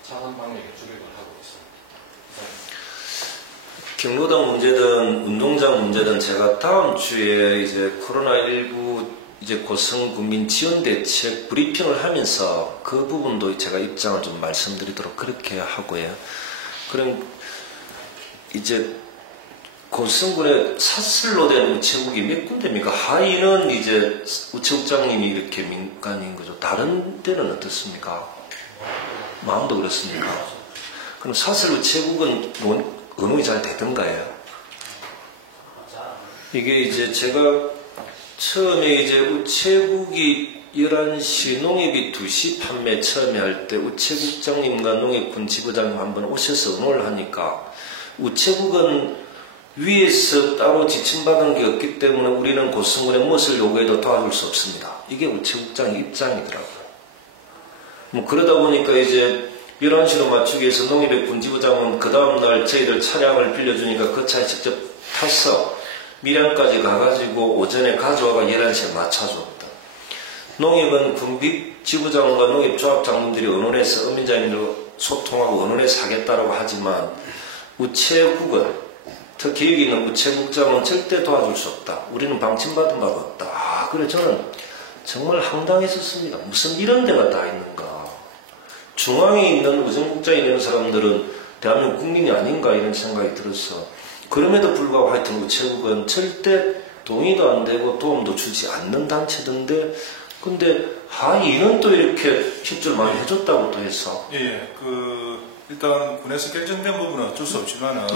차단 방역에 주력을 하고 있습니다. 경로당 문제든 운동장 문제든 제가 다음 주에 이제 코로나19 이제 고성군민 지원대책 브리핑을 하면서 그 부분도 제가 입장을 좀 말씀드리도록 그렇게 하고요. 그럼 이제 고성군에 사슬로 된 우체국이 몇 군데입니까? 하위는 이제 우체국장님이 이렇게 민간인 거죠. 다른 데는 어떻습니까? 마음도 그렇습니까? 그럼 사슬 우체국은 운영이 잘 되던가요? 이게 이제 제가 처음에 이제 우체국이 11시, 농협이 2시 판매 처음에 할 때 우체국장님과 농협군 지부장님 한번 오셔서 의논을 하니까 우체국은 위에서 따로 지침받은 게 없기 때문에 우리는 고성군에 무엇을 요구해도 도와줄 수 없습니다. 이게 우체국장의 입장이더라고요. 뭐 그러다 보니까 이제 11시로 맞추기 위해서 농협의 군지부장은 그 다음날 저희들 차량을 빌려주니까 그 차에 직접 타서 밀양까지 가가지고 오전에 가져와가 11시에 맞춰줬다. 농협은 군지부장과 농협조합장님들이 의논해서 어민장님들과 소통하고 의논해서 하겠다라고 하지만 우체국은 특히 여기 있는 우체국장은 절대 도와줄 수 없다. 우리는 방침받은 바가 없다. 그래 저는 정말 황당했었습니다. 무슨 이런 데가 다 있는가. 중앙에 있는 우정국장에 있는 사람들은 대한민국 국민이 아닌가 이런 생각이 들어서 그럼에도 불구하고 하여튼 우체국은 절대 동의도 안 되고 도움도 주지 않는 단체던데 근데 하위는 또 이렇게 협조를 많이 해줬다고 또 해서 일단 군에서 결정된 부분은 어쩔 수 없지만은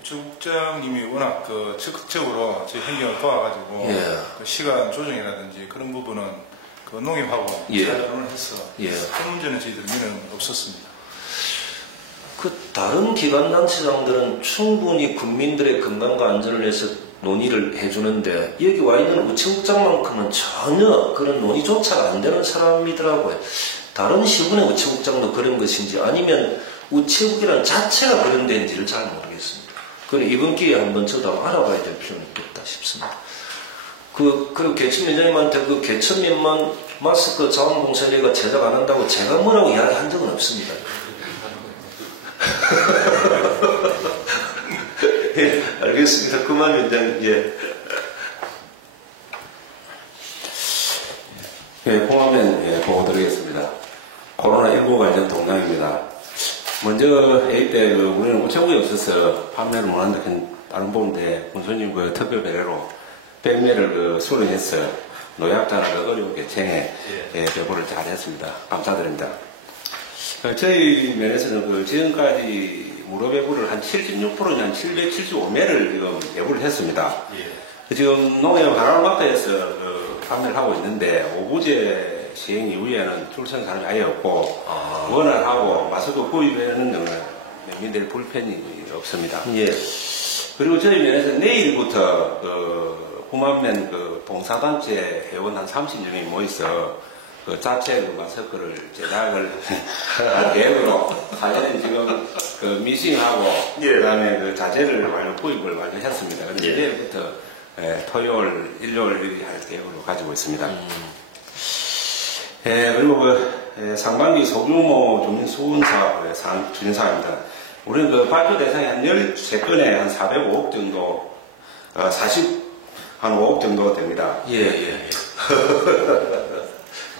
우체국장님이 워낙 적극적으로 저희 행정을 도와가지고 그 시간 조정이라든지 그런 부분은 그 농협하고 잘 의논을 해서 큰 문제는 저희들에게는 없었습니다. 그 다른 기관단체장들은 충분히 국민들의 건강과 안전을 위해서 논의를 해주는데 여기 와 있는 우체국장만큼은 전혀 그런 논의조차가 안 되는 사람이더라고요. 다른 시군의 우체국장도 그런 것인지 아니면 우체국이라는 자체가 그런 데인지를 잘 모르겠습니다. 그건 이번 기회에 한번 저도 알아봐야 될 필요는 있겠다 싶습니다. 그리고 개천위원장님한테 그 개천면만 마스크 자원봉사대회가 제작 안 한다고 제가 뭐라고 이야기한 적은 없습니다. 알겠습니다. 그만 위원장님. 홍화면 보고드리겠습니다. 코로나19 관련 동향입니다. 먼저 A 때 우리는 우체국이 없어서 판매를 못한다 다른 부분인데 군수님 특별 배려로 백매를 그 수령해서 노약자를 어려운 계층에 배부를 잘했습니다. 감사드립니다. 저희 면에서는 그 지금까지 무료 배부를 한 76%는 한 775매를 지금 배부를 했습니다. 지금 농협 하나마트에서 그 판매를 하고 있는데 오부제 시행 이후에는 줄 선 사람이 아예 없고 원활하고 마스크 구입에는 면민들 불편이 없습니다. 그리고 저희 면에서 내일부터 그 구만면 그 봉사단체 회원 한 30명이 모여서 그 자체 그 마스크를 제작을 할 계획으로 사실은 지금 그 미싱하고 그다음에 그 자재를 구입을 완료했습니다. 그래서 내일부터 토요일, 일요일 할 계획으로 가지고 있습니다. 그리고 그 상반기 소규모 주민 수훈 사업 추진 사업입니다. 우리는 그 발표 대상이 한 13건에 한 405억 정도, 한 5억 정도 됩니다.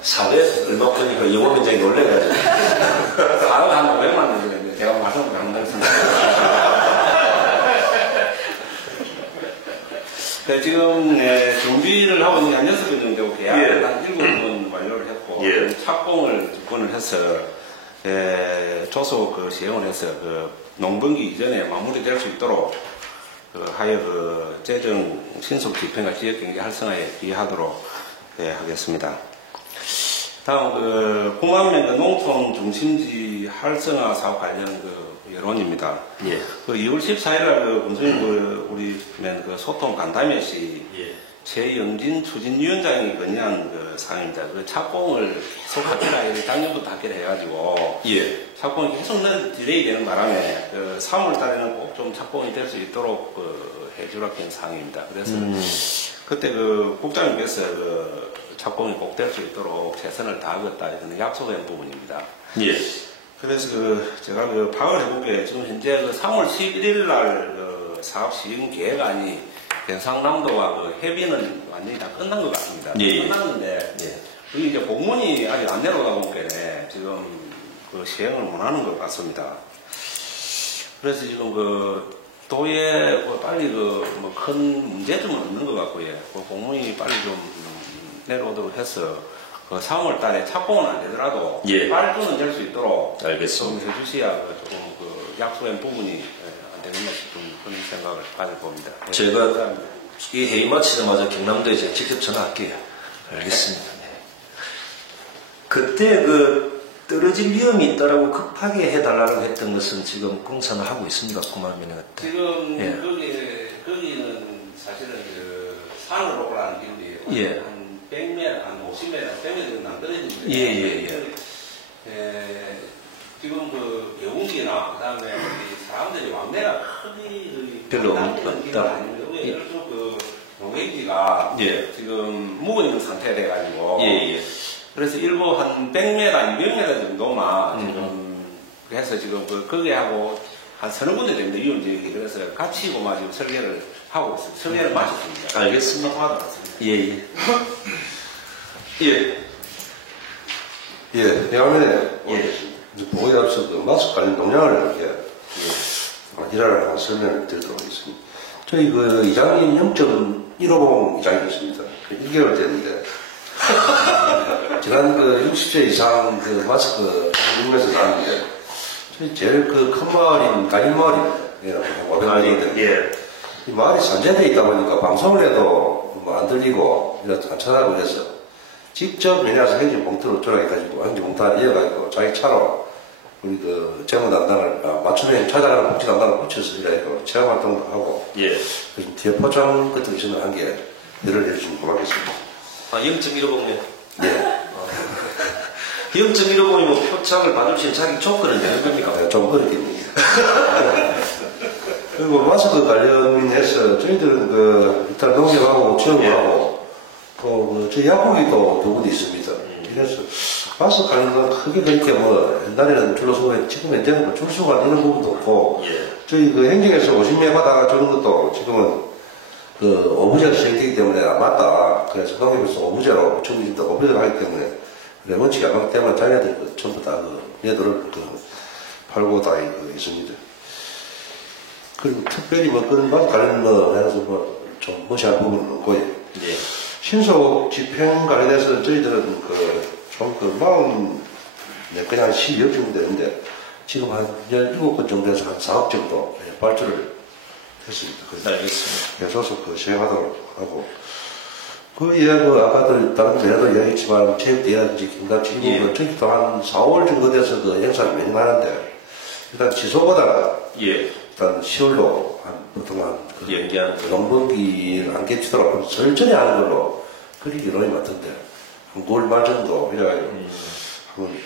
400 얼마 보니까 영어 면장이 놀래가지고. 4억 한 500만 원 정도 제가 말씀을 잘못했습니다. 지금 준비를 하고 있는 게 한 6건 정도 계약을 한 7건 완료를 했고 착공을 2건을 해서 조속 그 시행을 해서 그 농번기 이전에 마무리될 수 있도록 하여 그 재정 신속 집행과 지역 경제 활성화에 기여하도록 하겠습니다. 다음 그 구만면 그 농촌 중심지 활성화 사업 관련 그 여론입니다. 그 2월 14일날 그 문수인 우리 면 그 소통 간담회시 최영진 추진위원장이 건의한 그 사항입니다. 그 착공을 계속 하기라 작년부터 하기로 해가지고 착공이 계속 딜레이 되는 바람에 그 3월 달에는 꼭 좀 착공이 될 수 있도록 그 해주라 한 사항입니다. 그래서 그때 그 국장님께서 그 착공이 꼭 될 수 있도록 최선을 다하겠다 이런 약속한 부분입니다. 그래서 그 제가 그 파악을 해보기에 지금 현재 그 3월 11일 날그 사업 시행 계획안이 경상남도와 그 협의는 완전히 다 끝난 것 같습니다. 끝났는데 여기 이제 공문이 아직 안 내려오다 보니까 지금 그 시행을 못하는 것 같습니다. 그래서 지금 그 도에 빨리 그 뭐 큰 문제점은 없는 것 같고요. 그 공문이 빨리 좀 내려오도록 해서 그 3월 달에 착공은 안 되더라도 발주는 될 수 있도록 알겠습니다. 좀 해주셔야 조금 그 약속한 부분이 안 되겠나 싶은 그런 생각을 가져봅니다. 제가 이 회의 마치자마자 경남도에 제가 직접 전화할게요. 알겠습니다. 그때 그 떨어질 위험이 있다라고 급하게 해달라고 했던 것은 지금 공사를 하고 있습니까? 구만면에 그때. 지금 거기는 사실은 그 산으로 올라가는 길인데 한 100m, 한 50m, 100m 정도 안 떨어집니다. 지금 그 영웅기나 그다음에 사람들이 왕래가 크기 별로 없다. 예를 들어 그 농해지가 지금 묵어 있는 상태가 돼가지고 그래서 일부 한 100m, 200m 정도만 지금 해서 지금 거기에 하고 한 서너 군데 됩니다. 위험지역이. 그래서 같이 지금 설계를 하고 있습니다. 설계를 마쳤습니다. 알겠습니다. 통화받았습니다. 내화면에 보고에 앞서 그 마스크 관련 동향을 이렇게 일하라고 설명을 드리도록 하겠습니다. 저희 그 이장님 0.150 이장이 있습니다. 1개월 됐는데 지난 그 60세 이상 그 마스크 미국에서 나왔는데 저희 제일 그 큰 마을인 가림마을입니다. 500만인데 이 마을이 산재되어 있다 보니까 방송을 해도 뭐 안 들리고 안 찾아가고 그래서 직접 내려와서 행정 봉투를 조락해가지고 행정 봉투 하나 이어가지고 자기 차로 우리 그 재무 담당을 맞춤형 찾아가는 복지 담당을 붙여서 이래가지고 체험 활동도 하고 그래서 뒤에 포장 같은 거 있으면 한 개 열을 해주시면 고맙겠습니다. 0.15면 0.15이면 표창을 받으시면 자기 조건은 되는 겁니까? 좀 어렵겠네요. 그리고 마스크 관련해서 저희들은 그 일단 농협하고 취업하고 또 저희 약국이 또 두 군데 있습니다. 그래서 마스크 관련은 크게 그렇게 뭐 옛날에는 줄로서고 지금 현재는 뭐 줄서고 이런 부분도 없고 저희 그 행정에서 50명 받아가 주는 것도 지금은 그 오부제가 시행되기 때문에 안 맞다. 그래서 농협에서 오부제로 주민들도 오부제로 하기 때문에 레몬치 야방 때문에 자기네들 그 전부 다 그 얘들을 그 팔고 다 있습니다. 그리고 특별히 뭐 그런 말 관련 뭐 해서 뭐 좀 무시할 부분은 없고요. 예. 신속 집행 관련해서 저희들은 마음, 그냥 12억 정도 되는데, 지금 한 17건 정도에서 한 4억 정도 발주를 했습니다. 알겠습니다. 소속 시행하도록 하고, 아까도 다른 데도 이야기했지만, 체육대회라든지 김단체 이 부분은 저희도 한 4월 정도 돼서 행사를 매진하는데, 일단 지소보다, 일단 10월로 보통 연기하는 농번기를 안 깨치도록 설전에 하는 걸로 그리기로 같은데, 한 9월 말 정도, 이래가지고, 한번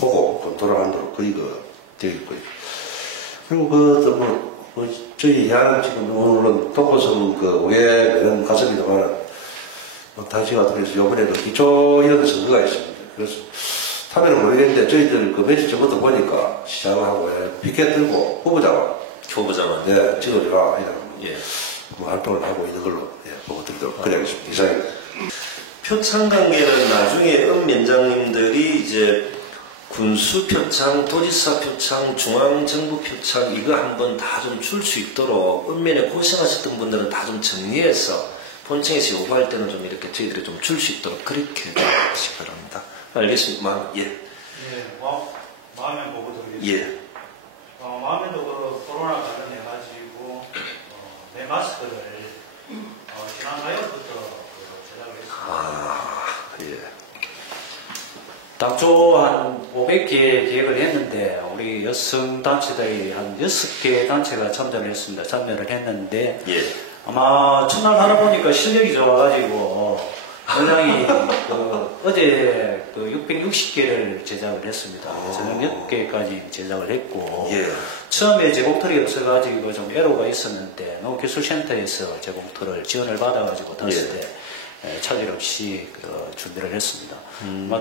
보고 검토를 하도록 되어 있고요. 그리고 저희 해안 지금 물론 동고성 우회 매는 갔습니다만, 당시가 통해서 요번에도 기초연 선거가 있습니다. 그래서 타면은 모르겠는데 저희들 며칠 전부터 보니까 시장하고 피켓 들고 후보자만 찍어주라 이런 활동을 하고 있는 걸로 보고 드리도록 그래야겠습니다. 이상입니다. 표창 관계는 나중에 읍면장님들이 이제 군수 표창, 도지사 표창, 중앙정부 표창 이거 한번 다 좀 줄 수 있도록 읍면에 고생하셨던 분들은 다 좀 정리해서 본청에서 요구할 때는 좀 이렇게 저희들이 좀 줄 수 있도록 그렇게 해주시기 바랍니다. 알겠습니다. 마음에 보고 드리겠습니다. 마음에도 코로나 관련해가지고 내 마스크를 지난 가요부터 제작을 했습니다. 당초 한 500개 계획을 했는데 우리 여성단체들이 한 6개 단체가 참여를 했는데 아마 첫날 하다 보니까 실력이 좋아가지고 원장이 어제 660개를 제작을 했습니다. 저녁 6개까지 제작을 했고 처음에 제공틀이 없어가지고 좀 애로가 있었는데 농기술센터에서 제공틀을 지원을 받아가지고 다시 차질 없이 준비를 했습니다.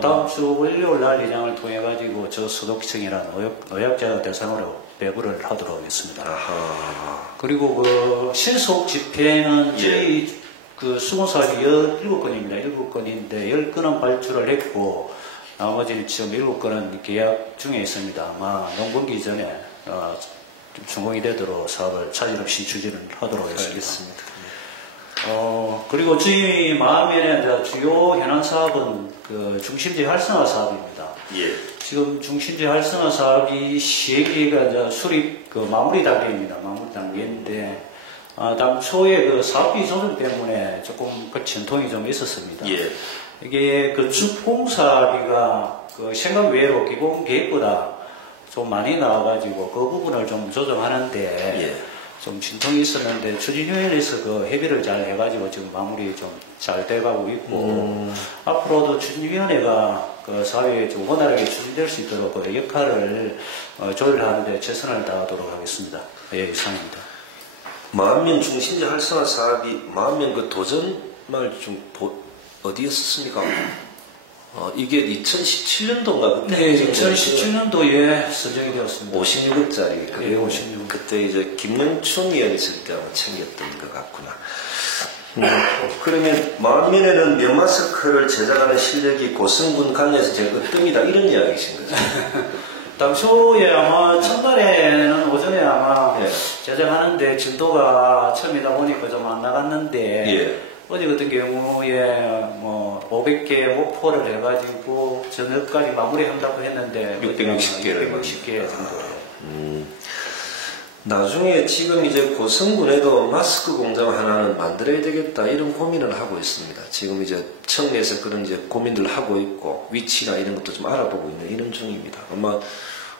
다음 주 월요일 날 예정을 통해 가지고 저 소독청이라는 의학자 대상으로 배부를 하도록 하겠습니다. 그리고 신속 집행은 저희 수공사업이 17건입니다. 17건인데 10건은 발주를 했고 나머지 지금 7건은 계약 중에 있습니다. 아마 농번기 전에 준공이 되도록 사업을 차질 없이 추진을 하도록 하겠습니다. 그리고 저희 마을면의 주요 현안 사업은 중심지 활성화 사업입니다. 지금 중심지 활성화 사업이 시행기가 수립 마무리 단계입니다. 마무리 단계인데, 당초에 사업비 조정 때문에 조금 전통이 좀 있었습니다. 이게 주공사비가 생각 외로 기본 계획보다 좀 많이 나와가지고 그 부분을 좀 조정하는데, 좀 진통이 있었는데 추진위원회에서 협의를 잘 해가지고 지금 마무리 좀 잘 돼가고 있고 앞으로도 추진위원회가 사회에 좀 원활하게 추진될 수 있도록 역할을 조율하는데 최선을 다하도록 하겠습니다. 이상입니다. 마음면 중심지 활성화 사업이 마음면 도전말 좀 어디에 썼습니까? 이게 2017년도인가? 네, 2017년도에 선정이 되었습니다. 56억짜리. 네, 56억. 그때 이제 김영춘 의원이 있을 때 아마 챙겼던 것 같구나. 그러면 마음면에는 면마스크를 제작하는 실력이 고성군 관내에서 제일 으뜸이다 이런 이야기이신 거죠? 당초에 아마 첫날에는 오전에 아마 제작하는데 진도가 처음이다 보니까 좀 안 나갔는데 어제 같은 경우에 500개 목표를 해가지고 저녁까지 마무리한다고 했는데 660개 정도. 나중에 지금 이제 고성군에도 마스크 공장 하나는 만들어야 되겠다 이런 고민을 하고 있습니다. 지금 이제 청내에서 그런 이제 고민들 하고 있고 위치나 이런 것도 좀 알아보고 있는 이런 중입니다. 아마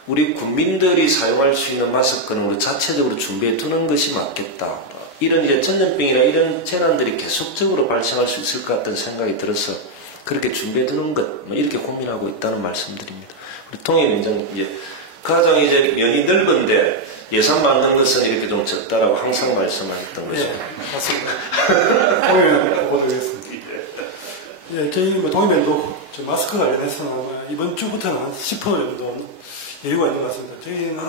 우리 국민들이 사용할 수 있는 마스크는 우리 자체적으로 준비해 두는 것이 맞겠다. 이런 이제 전염병이나 이런 재난들이 계속적으로 발생할 수 있을 것 같다는 생각이 들어서 그렇게 준비해 두는 것 이렇게 고민하고 있다는 말씀드립니다. 우리 통일위원장님 가장 이제 면이 넓은데 예산 만든 것은 이렇게 좀 적다라고 항상 말씀하셨던 거죠. 네, 맞습니다. 통일위원회 보도했습니다. 저희 통일위원도 마스크 관련해서는 이번 주부터는 한 10% 정도 여유가 있는 것 같습니다. 저희는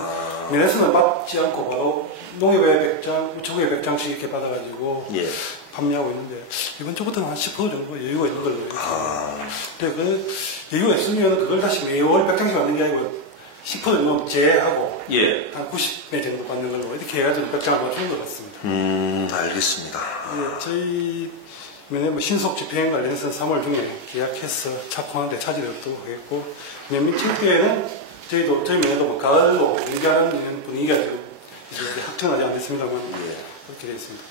면에서는 받지 않고 바로 농협에 100장, 우체국에 100장씩 이렇게 받아가지고 판매하고 있는데 이번 주부터는 한 10% 정도 여유가 있는 걸로 알고 있습니다. 근데 그 여유가 있으면 그걸 다시 매월 100장씩 받는 게 아니고 10% 정도 제외하고 예. 한 90매 정도 받는 걸로 이렇게 해가지고 벽장을 맞춘 것 같습니다. 알겠습니다. 예, 저희 면에 뭐 신속 집행 관련해서 3월 중에 계약해서 착공하는데 차질이 없도록 하겠고, 면민 체육대회는 저희 면에도 뭐 가을로 연기하는 분위기가 지금 확정하지 않았습니다만 그렇게 되어 있습니다.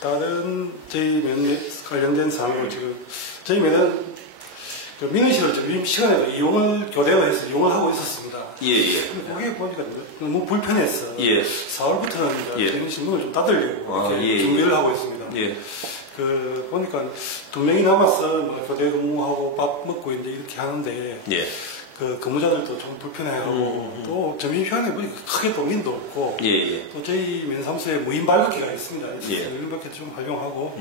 다른 저희 면 관련된 사항은 지금 저희 면은 그 민원실을 점심 시간에도 이용을 교대로 해서 이용을 하고 있었습니다. 예. 근데 거기에 보니까 너무 불편해서 예. 4월부터는 예. 민원실 문을 좀 닫으려고 이렇게 예. 준비를 하고 있습니다. 예. 그 보니까 2명이 남아서 뭐 교대 근무하고 밥 먹고 이제 이렇게 하는데 예. 그 근무자들도 좀 불편해하고 또 점심시간에 보니까 크게 또 민도 없고 예. 또 저희 면사무소에 무인 발급기가 있습니다. 예. 이렇게 좀 활용하고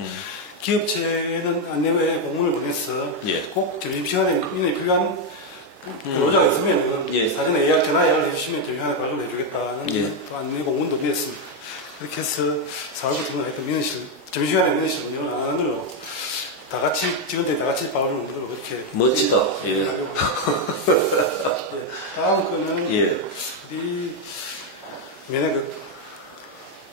기업체는 안내외에 공문을 보내서 예. 꼭 점심시간에 민원이 필요한 근로자가 있으면 사전에 예약 전화 예약을 해주시면 점심시간에 발급을 해주겠다는 예. 또 안내 공문도 보냈습니다. 그렇게 해서 4월부터는 하여튼 민원실 점심시간에 민원실 운영을 안 하는 걸로 다 같이 직원들이 다 같이 밥을 먹는 걸로 그렇게 멋지다. 예. 다음 거는 예. 우리 면에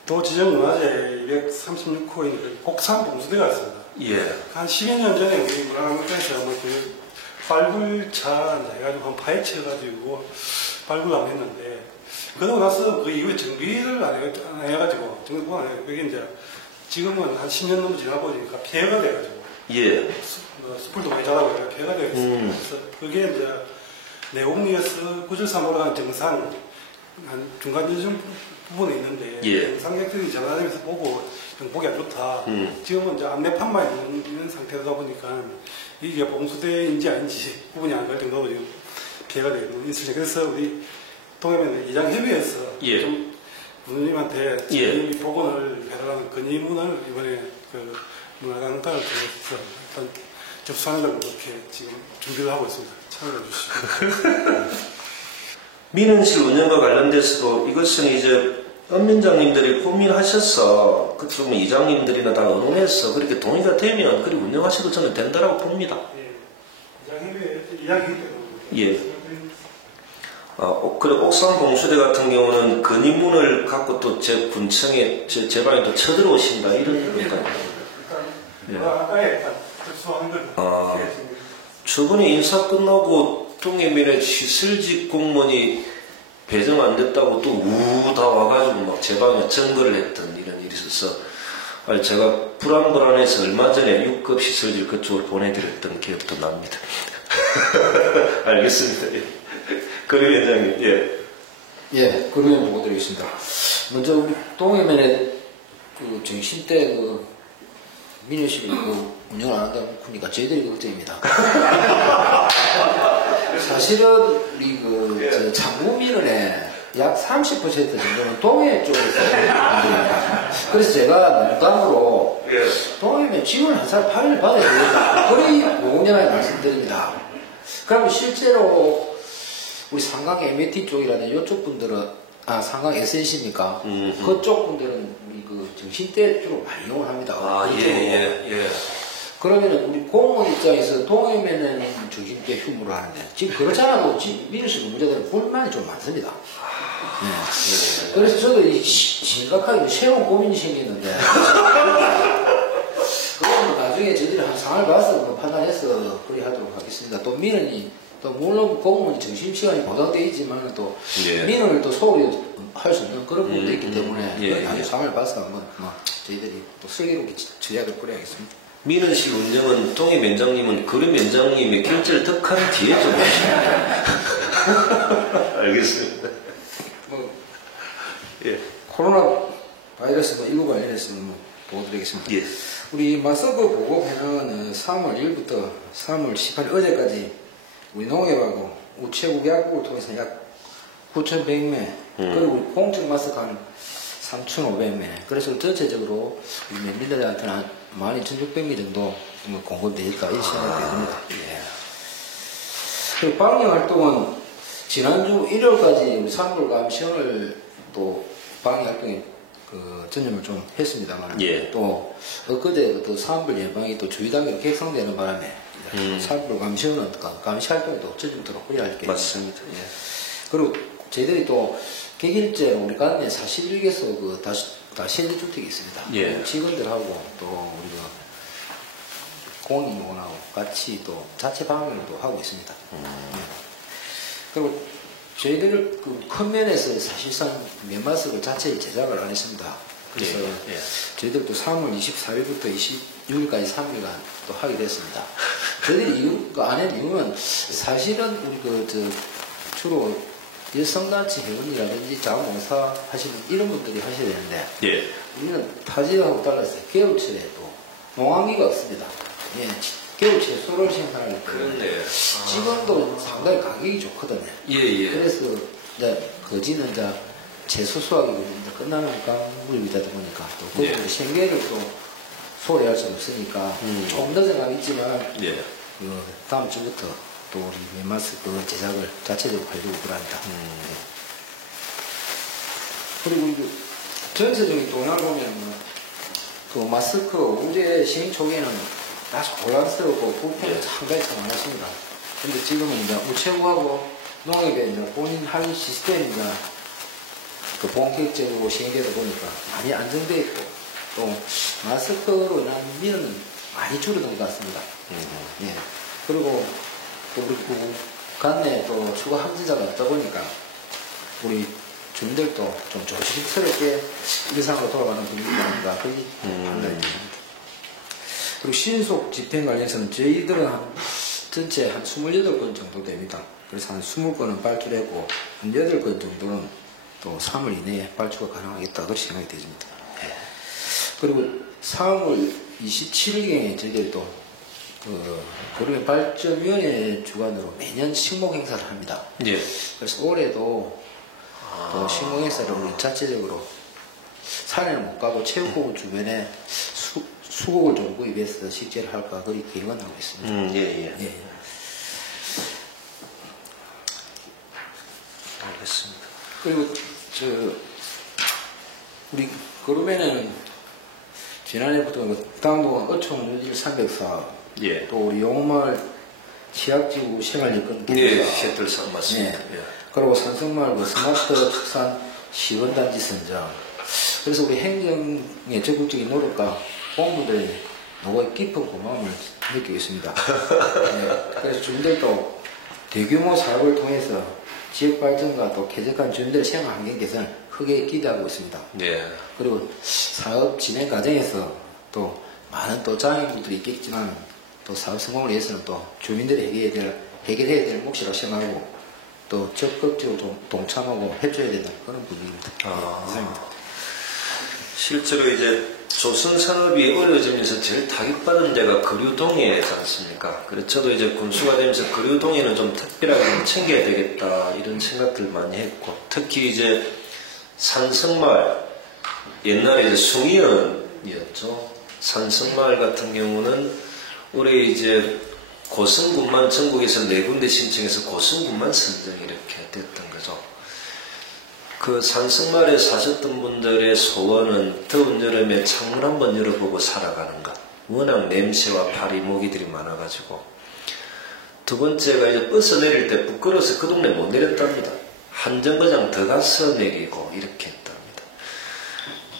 도지정문화재 236호인 곡산 봉수대가 있습니다. 예. 한 10여 년 전에 우리 문화관광에서 한번 그 발굴차 해가지고 한 파헤쳐가지고 발굴을 한번 했는데 그러고 나서 그 이후에 정비를 안 해가지고 정비를 안 해가지고 그게 이제 지금은 한 10년 넘게 지나고 보니까 폐해가 돼가지고 예. 숯불도 많이 자라고 해서 폐해가 되어 있습니다. 그래서 그게 이제 내곡리에서 구절산 올라가는 정상 한 중간 지점 부분에 있는데 예. 상객들이 전화다니면서 보고 보기 안 좋다. 지금은 이제 안내판만 있는 상태다 보니까 이게 봉수대인지 아닌지 구분이 안 갈 정도로 지금 피해가 되고 있으니 그래서 우리 동해면 이장협의회에서 예. 좀 부모님한테 예. 복원을 해달라는 건의문을 이번에 그 문화관광을 통해서 일단 접수하는 걸로 그렇게 지금 준비를 하고 있습니다. 참여해 주시고. 민원실 운영과 관련돼서도 이것은 이제 읍민장님들이 고민하셔서 그쪽 이장님들이나 다 의논해서 그렇게 동의가 되면 그리고 운영하셔도 저는 된다라고 봅니다. 예. 그리고 옥산 봉수대 같은 경우는 건의문을 갖고 또 제 군청에 제 방에 또 쳐들어오신다 이런 거니까요. 저번에 인사 끝나고 동해면에 시설직 공무원이 배정 안 됐다고 또 다 와가지고 막 제 방에 점거를 했던 이런 일이 있어서 제가 불안해서 얼마 전에 6급 시설직 그쪽으로 보내드렸던 기억도 납니다. 알겠습니다. 예. 그리 위원장님, 예. 예, 그러면 보고 드리겠습니다. 먼저 우리 동해면에 그 정신대 그 민원실이 그 운영을 안 한다고 하니까 저희들이 걱정입니다. 사실은 우리 그 창구민원의 약 30% 정도는 동해 쪽에서 만듭니다. 그래서 제가 농담으로 동해면 지원 한 사람 8일 받아야 되겠다. 거의 5년에 말씀드립니다. 그러면 실제로 우리 상강 MAT 쪽이라든 이쪽 분들은 상강 SNC입니까? 그쪽 분들은 우리 그 정신대 주로 많이 이용을 합니다. 예. 그러면은 우리 공무원 입장에서 동해면은 정신대 휴무를 하는데 지금 그렇지 않아도 지금 민원실 근무자들은 불만이 좀 많습니다. 네. 그래서 저도 심각하게 새로운 고민이 생기는데 그건 나중에 저희들이 한 상을 봐서 판단해서 그리 하도록 하겠습니다. 또 민원이 또 물론 공무원이 점심시간이 보장되어 있지만 또 민원을 또 소홀히 할 수 없는 그런 부분도 있기 때문에 나중에 상을 봐서 한번 저희들이 또 슬기롭게 전략을 꾸려야겠습니다. 민원실 운영은 동해 면장님은 그림 면장님의 결제를 덕한 뒤에 좀 하십니다. 알겠습니다. 예. 코로나 바이러스 19 관련해서 보여드리겠습니다. 우리 마서브 보고회는 3월 1일부터 3월 18일 어제까지 우리 농협하고 우체국 약국을 통해서 약 9,100매 그리고 공적 마스크 한 3,500매 그래서 전체적으로 우리 면민들한테는 한 12,600매 정도 공급되니까 이 시간이 됩니다. 그리고 방역 활동은 지난주 일요일까지 우리 산불감 시험을 또 방역 활동에 전념을 좀 했습니다만 또 엊그제 또 산불 예방이 또 주의단계로 객상되는 바람에 산불 감시는 감시 활동에도 전념토록 우려할 게 맞습니다. 그리고 저희들이 또 객일제로 우리 관내 41개소 그 다시해주택이 있습니다. 예. 직원들하고 또 우리가 공익원하고 같이 또 자체 방역도 하고 있습니다. 그리고 저희들 그 큰 면에서 사실상 면마스크를 자체 제작을 안 했습니다. 그래서 저희들도 3월 24일부터 26일까지 3일간 또 하게 됐습니다. 저희들이 안 한 이유는 사실은 우리 주로 여성단체 회원이라든지 자원봉사 하시는 이런 분들이 하셔야 되는데 우리는 타지하고 달라서 개울철에 또 농한기가 없습니다. 개울철에 소를 생산하기 때문에 지금도 상당히 가격이 좋거든요. 그래서 이제 거지는 이제 재수수하기 이제 끝나는 강물이다 보니까 또 그것도 생계를 또 소홀히 할 수는 없으니까 조금 늦은 건 있지만 그 다음 주부터 또 우리 면마스크 제작을 자체적으로 하려고 그럽니다. 그리고 이제 전체적인 동향을 보면 그 마스크 우제 시행 초기에는 아주 곤란스럽고 불편이 상당히 많았습니다. 근데 지금은 이제 우체국하고 농협에 이제 본인 할 시스템이 이제 그 본격적으로 시행되다 보니까 많이 안정되어 있고 또 마스크로 인한 민원은 많이 줄어든 것 같습니다. 그리고 또 우리 관내에 또 추가 항진자가 없다 보니까 우리 주민들도 좀 조심스럽게 일상으로 돌아가는 분위기가 아닌가 그렇게 판단이 됩니다. 그리고 신속 집행 관련해서는 저희들은 전체 한 28건 정도 됩니다. 그래서 한 20건은 발주되고 한 8건 정도는 또 3월 이내에 발주가 가능하겠다 그렇게 생각이 되집니다. 그리고 3월 27일경에 저희들이 또 고려면 발전위원회 주관으로 매년 식목 행사를 합니다. 그래서 올해도 또 식목 행사를 우리 자체적으로 산에는 못 가고 체육공원 주변에 수국을 좀 구입해서 식재를 할까 그렇게 계획은 하고 있습니다. 알겠습니다. 그리고 우리 그룹에는 지난해부터 당동원 어촌 1304 또 우리 용마을 지역지구 생활여건 셔틀사 맞습니다. 그리고 산성마을 그 스마트 축산 시원단지 선정. 그래서 우리 행정의 적극적인 노력과 공무들의 노고의 깊은 고마움을 느끼고 있습니다. 그래서 주민들도 대규모 사업을 통해서 지역 발전과 또 쾌적한 주민들의 생활 환경 개선을 크게 기대하고 있습니다. 그리고 사업 진행 과정에서 또 많은 또 장애물들이 있겠지만 또 사업 성공을 위해서는 또 주민들이 해결해야 될 몫이라고 생각하고 또 적극적으로 동참하고 해줘야 되는 그런 분위기입니다. 이상입니다. 실제로 이제 조선 산업이 어려워지면서 제일 타격받은 데가 거류동해지 않습니까? 그래서 저도 이제 군수가 되면서 거류동해는 좀 특별하게 좀 챙겨야 되겠다 이런 생각들 많이 했고 특히 이제 산성마을 옛날에 이제 숭이현이었죠. 산성마을 같은 경우는 올해 이제 고성군만 전국에서 4군데 신청해서 고성군만 선정이 이렇게 됐던 거죠. 그 산성마을에 사셨던 분들의 소원은 더운 여름에 창문 한번 열어보고 살아가는 것. 워낙 냄새와 파리, 모기들이 많아가지고. 두 번째가 이제 버스 내릴 때 부끄러워서 그 동네 못 내렸답니다. 한 정거장 더 가서 내리고 이렇게 했답니다.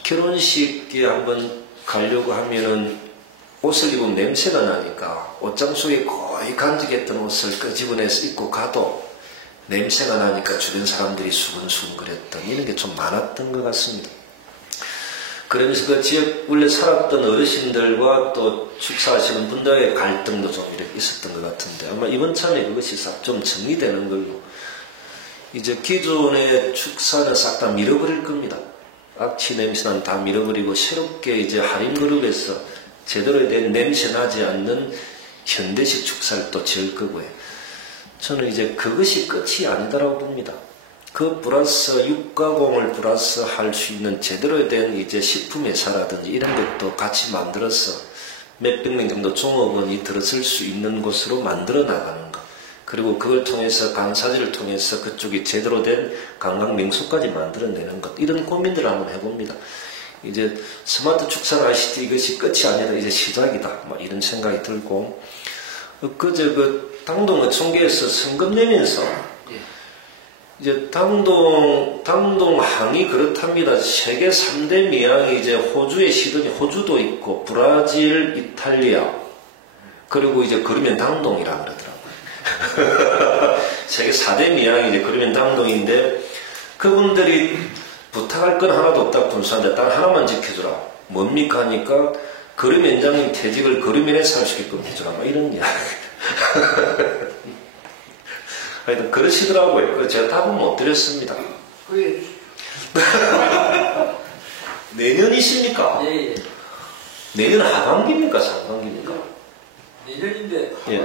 결혼식에 한번 가려고 하면은 옷을 입으면 냄새가 나니까 옷장 속에 거의 간직했던 옷을 끄집어내서 입고 가도 냄새가 나니까 주변 사람들이 수근수근 그랬던 이런 게 좀 많았던 것 같습니다. 그러면서 그 지역 원래 살았던 어르신들과 또 축사하시는 분들의 갈등도 좀 이렇게 있었던 것 같은데 아마 이번 참에 그것이 좀 정리되는 걸로 이제 기존의 축사는 싹 다 밀어버릴 겁니다. 악취 냄새는 다 밀어버리고 새롭게 이제 할인그룹에서 제대로 된 냄새 나지 않는 현대식 축사를 또 지을 거고요. 저는 이제 그것이 끝이 아니다라고 봅니다. 그 플러스 육가공을 플러스 할 수 있는 제대로 된 이제 식품회사라든지 이런 것도 같이 만들어서 몇백 명 정도 종업원이 들어설 수 있는 곳으로 만들어 나가는 것. 그리고 그걸 통해서 강사지를 통해서 그쪽이 제대로 된 관광 명소까지 만들어내는 것. 이런 고민들을 한번 해봅니다. 이제 스마트 축산 ICT 이것이 끝이 아니라 이제 시작이다. 이런 생각이 들고 그제 그 당동어촌계에서 성금 내면서 이제 당동항이 그렇답니다. 세계 3대 미항이 이제 호주에 시드니, 호주도 있고, 브라질, 이탈리아, 그리고 이제 그러면 당동이라 그러더라고요. 세계 4대 미항이 이제 그러면 당동인데, 그분들이 부탁할 건 하나도 없다 분수한데 딱 하나만 지켜주라. 뭡니까 하니까, 그름 위원장님 퇴직을 그름면에 살수있게끔 해주라. 뭐 이런 이야기. 하여튼 그러시더라고요. 그래서 제가 답은 못 드렸습니다. 내년이십니까? 예. 내년 하반기입니까? 상반기입니까? 내년인데 예.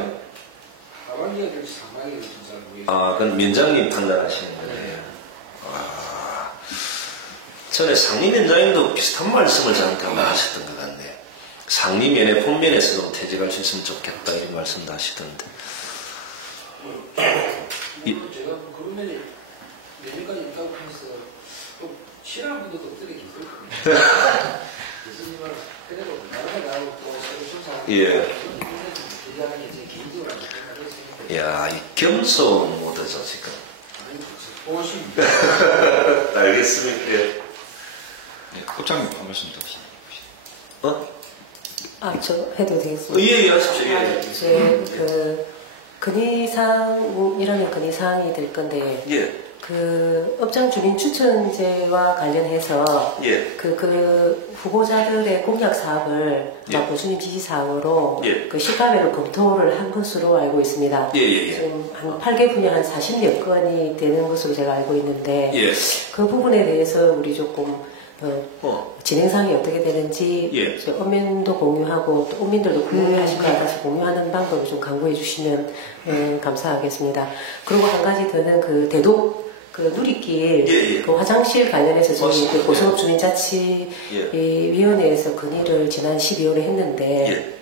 하반기가 될지 상반기가 될지 잘 모르겠어요. 아, 그건 위원장님 판단하시는 거예요. 전에 상임위원장님도 비슷한 말씀을 저한테 하셨던 것 같네요. 상임위원회 본면에서 좀 퇴직할 수 있으면 좋겠다 이런 말씀도 하시던데. 제가 그러면 내년까지 있다고 해서 또 싫어하는 분들도 없더니 힘들 겁니다. 교수님은 그래도 나라고 또 새로 조사하고 기자하는 게 제 개인적으로 생각하고 있습니다. 이야, 이 겸손 모드죠 지금. 고맙습니다. 알겠습니다. 예. 네, 국장님 한 말씀 더 하시죠. 저 해도 되겠습니다. 예, 하십시오. 제 건의사항이라면 건의사항이 될 건데, 그 업장 주민 추천제와 관련해서 그 후보자들의 공약 사업을 교수님 지시사항으로 그 시가배로 검토를 한 것으로 알고 있습니다. 지금 한 8개 분야 한 40여 건이 되는 것으로 제가 알고 있는데 그 부분에 대해서 우리 조금 진행상이 어떻게 되는지 언면도 공유하고 또 언민들도 공유하실 것 같아서 공유하는 방법을 좀 강구해 주시면 감사하겠습니다. 그리고 한 가지 더는 그 대독 그 누리길 그 화장실 관련해서 저희 그 고성업 주민자치위원회에서 건의를 지난 12월에 했는데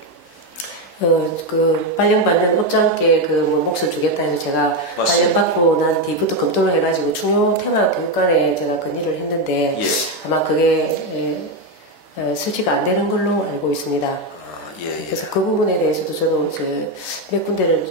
그 발령받는 업장께 그 몫을 주겠다 해서 제가 발령받고 난 뒤부터 검토를 해가지고 중요 테마 교육관에 제가 건의를 했는데 아마 그게 수지가 안 되는 걸로 알고 있습니다. 그래서 그 부분에 대해서도 저도 몇 군데를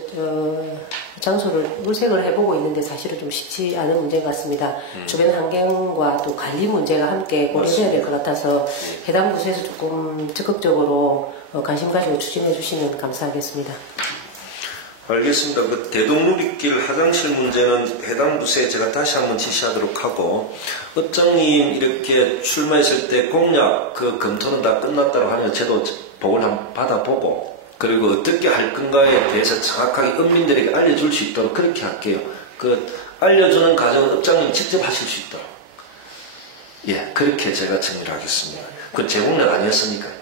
장소를 물색을 해보고 있는데 사실은 좀 쉽지 않은 문제인 것 같습니다. 주변 환경과 또 관리 문제가 함께 고려돼야 될 것 같아서 해당 부서에서 조금 적극적으로 관심 가지고 추진해 주시면 감사하겠습니다. 알겠습니다. 그 대동누리길 화장실 문제는 해당 부서에 제가 다시 한번 지시하도록 하고, 업장님 이렇게 출마했을 때 공약 그 검토는 다 끝났다고 하면 저도 보고를 한번 받아보고, 그리고 어떻게 할 건가에 대해서 정확하게 은민들에게 알려줄 수 있도록 그렇게 할게요. 그 알려주는 과정은 업장님 직접 하실 수 있도록. 그렇게 제가 정리를 하겠습니다. 그 제공은 아니었으니까.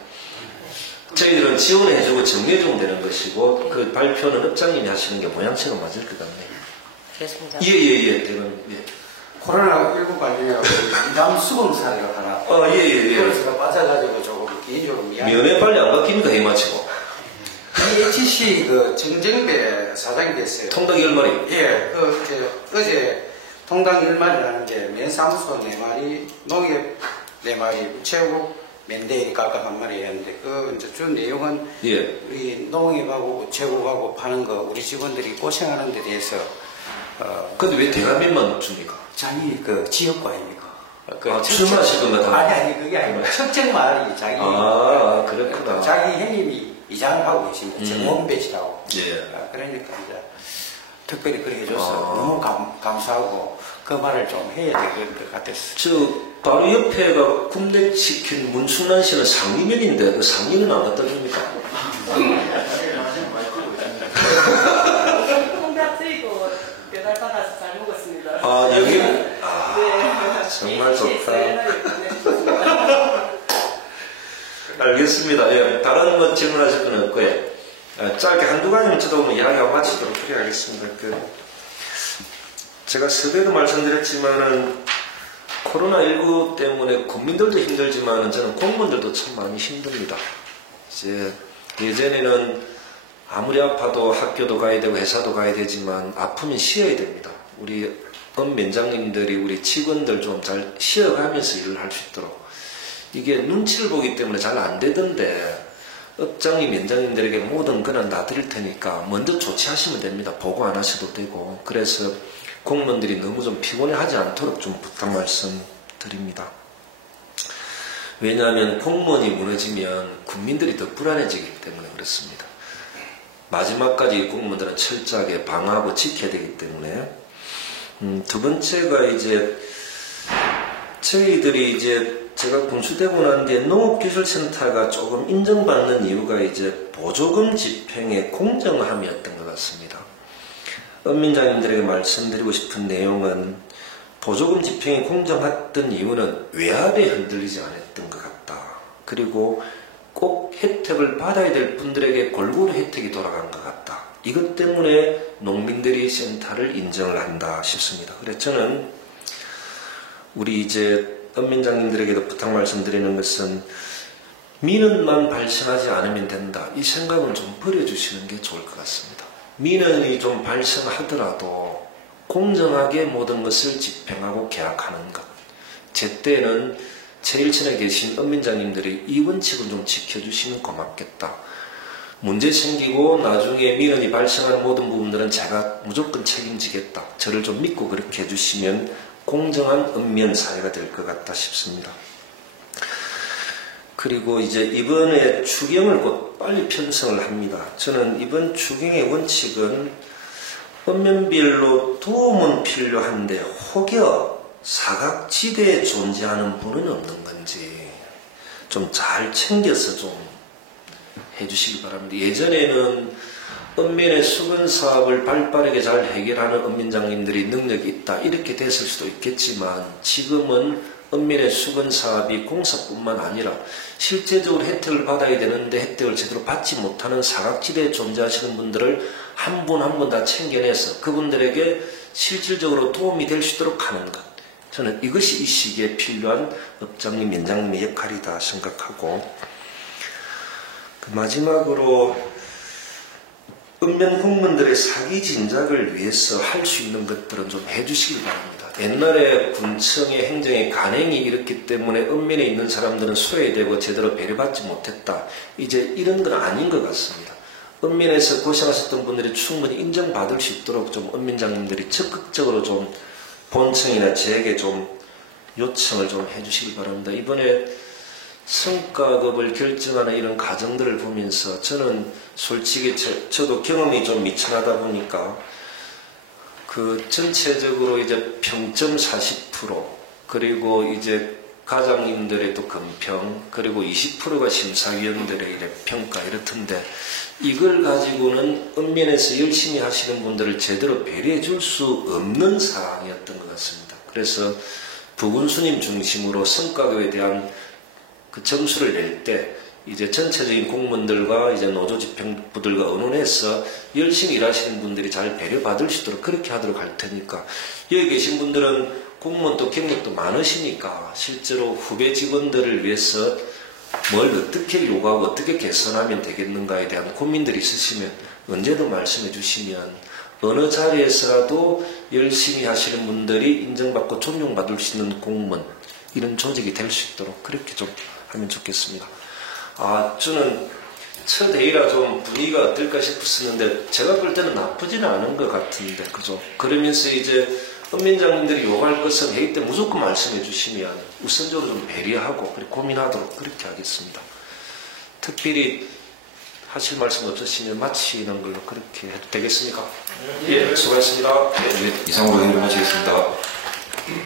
저희들은 지원해주고 정리해주면 되는 것이고, 그 발표는 업장님이 하시는 게 모양새가 맞을 것 같네요. 그렇습니다. 코로나19 관련해서 이남 수금 사례가 하나. 그래서 제가 빠져가지고 조금 개인적으로 면회 빨리 안 바뀝니까? 해마치고. HC 그 정정배 사장이 됐어요. 통당 10마리? 어제 통당 10마리라는 게 면사무소 4마리, 농협 4마리, 우체국 맨데이니까 아까 한 마리 했는데 이제 준 내용은 우리 농협하고 우체국하고 파는 거 우리 직원들이 고생하는 데 대해서 근데 왜 대한민만 줍니까? 자기 그 지역과입니까? 출마하실 건가? 아니 그게 아니고 첫째 마을이 자기 그렇구나. 자기 형님이 이장을 하고 계십니다. 정원배시라고. 그러니까 이제 특별히 그렇게 해줘서 너무 감사하고 그 말을 좀 해야 될 것 같았어요. 바로 옆에가 군대치킨 문충란 씨는 상임면인데 그 상임은 안 갖다 줍니까? 통닭 저희도 배달받아서 잘 먹었습니다. 여기? 정말 좋다. 알겠습니다. 다른 것 질문하실 건 없고요. 짧게 한두 가지만 쳐다보면 이야기하고 마치도록 하겠습니다. 제가 서두에도 말씀드렸지만은 코로나19 때문에 국민들도 힘들지만은 저는 공무원들도 참 많이 힘듭니다. 예전에는 아무리 아파도 학교도 가야 되고 회사도 가야 되지만 아프면 쉬어야 됩니다. 우리 면장님들이 우리 직원들 좀 잘 쉬어가면서 일을 할 수 있도록. 이게 눈치를 보기 때문에 잘 안 되던데 업장님, 면장님들에게 모든 거는 놔드릴 테니까 먼저 조치하시면 됩니다. 보고 안 하셔도 되고. 그래서 공무원들이 너무 좀 피곤해하지 않도록 좀 부탁 말씀드립니다. 왜냐하면 공무원이 무너지면 국민들이 더 불안해지기 때문에 그렇습니다. 마지막까지 공무원들은 철저하게 방어하고 지켜야 되기 때문에. 두 번째가 이제 저희들이 이제 제가 군수되고 난 뒤에 농업기술센터가 조금 인정받는 이유가 이제 보조금 집행의 공정함이었던 것 같습니다. 은민장님들에게 말씀드리고 싶은 내용은 보조금 집행이 공정했던 이유는 외압에 흔들리지 않았던 것 같다. 그리고 꼭 혜택을 받아야 될 분들에게 골고루 혜택이 돌아간 것 같다. 이것 때문에 농민들이 센터를 인정을 한다 싶습니다. 그래서 저는 우리 이제 은민장님들에게도 부탁 말씀드리는 것은 민원만 발생하지 않으면 된다. 이 생각을 좀 버려주시는 게 좋을 것 같습니다. 민원이 좀 발생하더라도 공정하게 모든 것을 집행하고 계약하는 것. 제때는 제1층에 계신 은민장님들이 이 원칙을 좀 지켜주시면 고맙겠다. 문제 생기고 나중에 민원이 발생하는 모든 부분들은 제가 무조건 책임지겠다. 저를 좀 믿고 그렇게 해주시면 공정한 읍면 사회가 될 것 같다 싶습니다. 그리고 이제 이번에 추경을 곧 빨리 편성을 합니다. 저는 이번 추경의 원칙은 읍면별로 도움은 필요한데 혹여 사각지대에 존재하는 분은 없는 건지 좀 잘 챙겨서 좀 해주시기 바랍니다. 예전에는 읍면의 수건 사업을 발빠르게 잘 해결하는 읍민장님들이 능력이 있다 이렇게 됐을 수도 있겠지만 지금은 읍면의 수건 사업이 공사뿐만 아니라 실제적으로 혜택을 받아야 되는데 혜택을 제대로 받지 못하는 사각지대에 존재하시는 분들을 한 분 한 분 다 챙겨내서 그분들에게 실질적으로 도움이 될 수 있도록 하는 것. 저는 이것이 이 시기에 필요한 읍장님, 면장님의 역할이다 생각하고 마지막으로 읍면 공무원들의 사기 진작을 위해서 할 수 있는 것들은 좀 해주시기 바랍니다. 옛날에 군청의 행정의 간행이 있기 때문에 읍면에 있는 사람들은 소외되고 제대로 배려받지 못했다. 이제 이런 건 아닌 것 같습니다. 읍면에서 고생하셨던 분들이 충분히 인정받을 수 있도록 좀 읍민장님들이 적극적으로 좀 본청이나 제에게 좀 요청을 좀 해주시기 바랍니다. 이번에 성과급을 결정하는 이런 과정들을 보면서 저는 솔직히 저도 경험이 좀 미천하다 보니까 그 전체적으로 이제 평점 40% 그리고 이제 과장님들의 또 금평 그리고 20%가 심사위원들의 이래 평가 이렇던데 이걸 가지고는 읍면에서 열심히 하시는 분들을 제대로 배려해 줄 수 없는 상황이었던 것 같습니다. 그래서 부군수님 중심으로 성과급에 대한 그 점수를 낼 때 이제 전체적인 공무원들과 이제 노조집행부들과 의논해서 열심히 일하시는 분들이 잘 배려받을 수 있도록 그렇게 하도록 할 테니까 여기 계신 분들은 공무원도 경력도 많으시니까 실제로 후배 직원들을 위해서 뭘 어떻게 요구하고 어떻게 개선하면 되겠는가에 대한 고민들이 있으시면 언제든 말씀해 주시면 어느 자리에서라도 열심히 하시는 분들이 인정받고 존중받을 수 있는 공무원 이런 조직이 될 수 있도록 그렇게 좀 하면 좋겠습니다. 저는 첫 회의라 좀 분위기가 어떨까 싶었었는데 제가 볼 때는 나쁘지는 않은 것 같은데 그죠? 그러면서 이제 읍민장님들이 요구할 것은 회의 때 무조건 말씀해 주시면 우선적으로 좀 배려하고 그리고 고민하도록 그렇게 하겠습니다. 특별히 하실 말씀 없으시면 마치는 걸로 그렇게 해도 되겠습니까? 예, 수고하셨습니다. 이상으로 행동 마치겠습니다.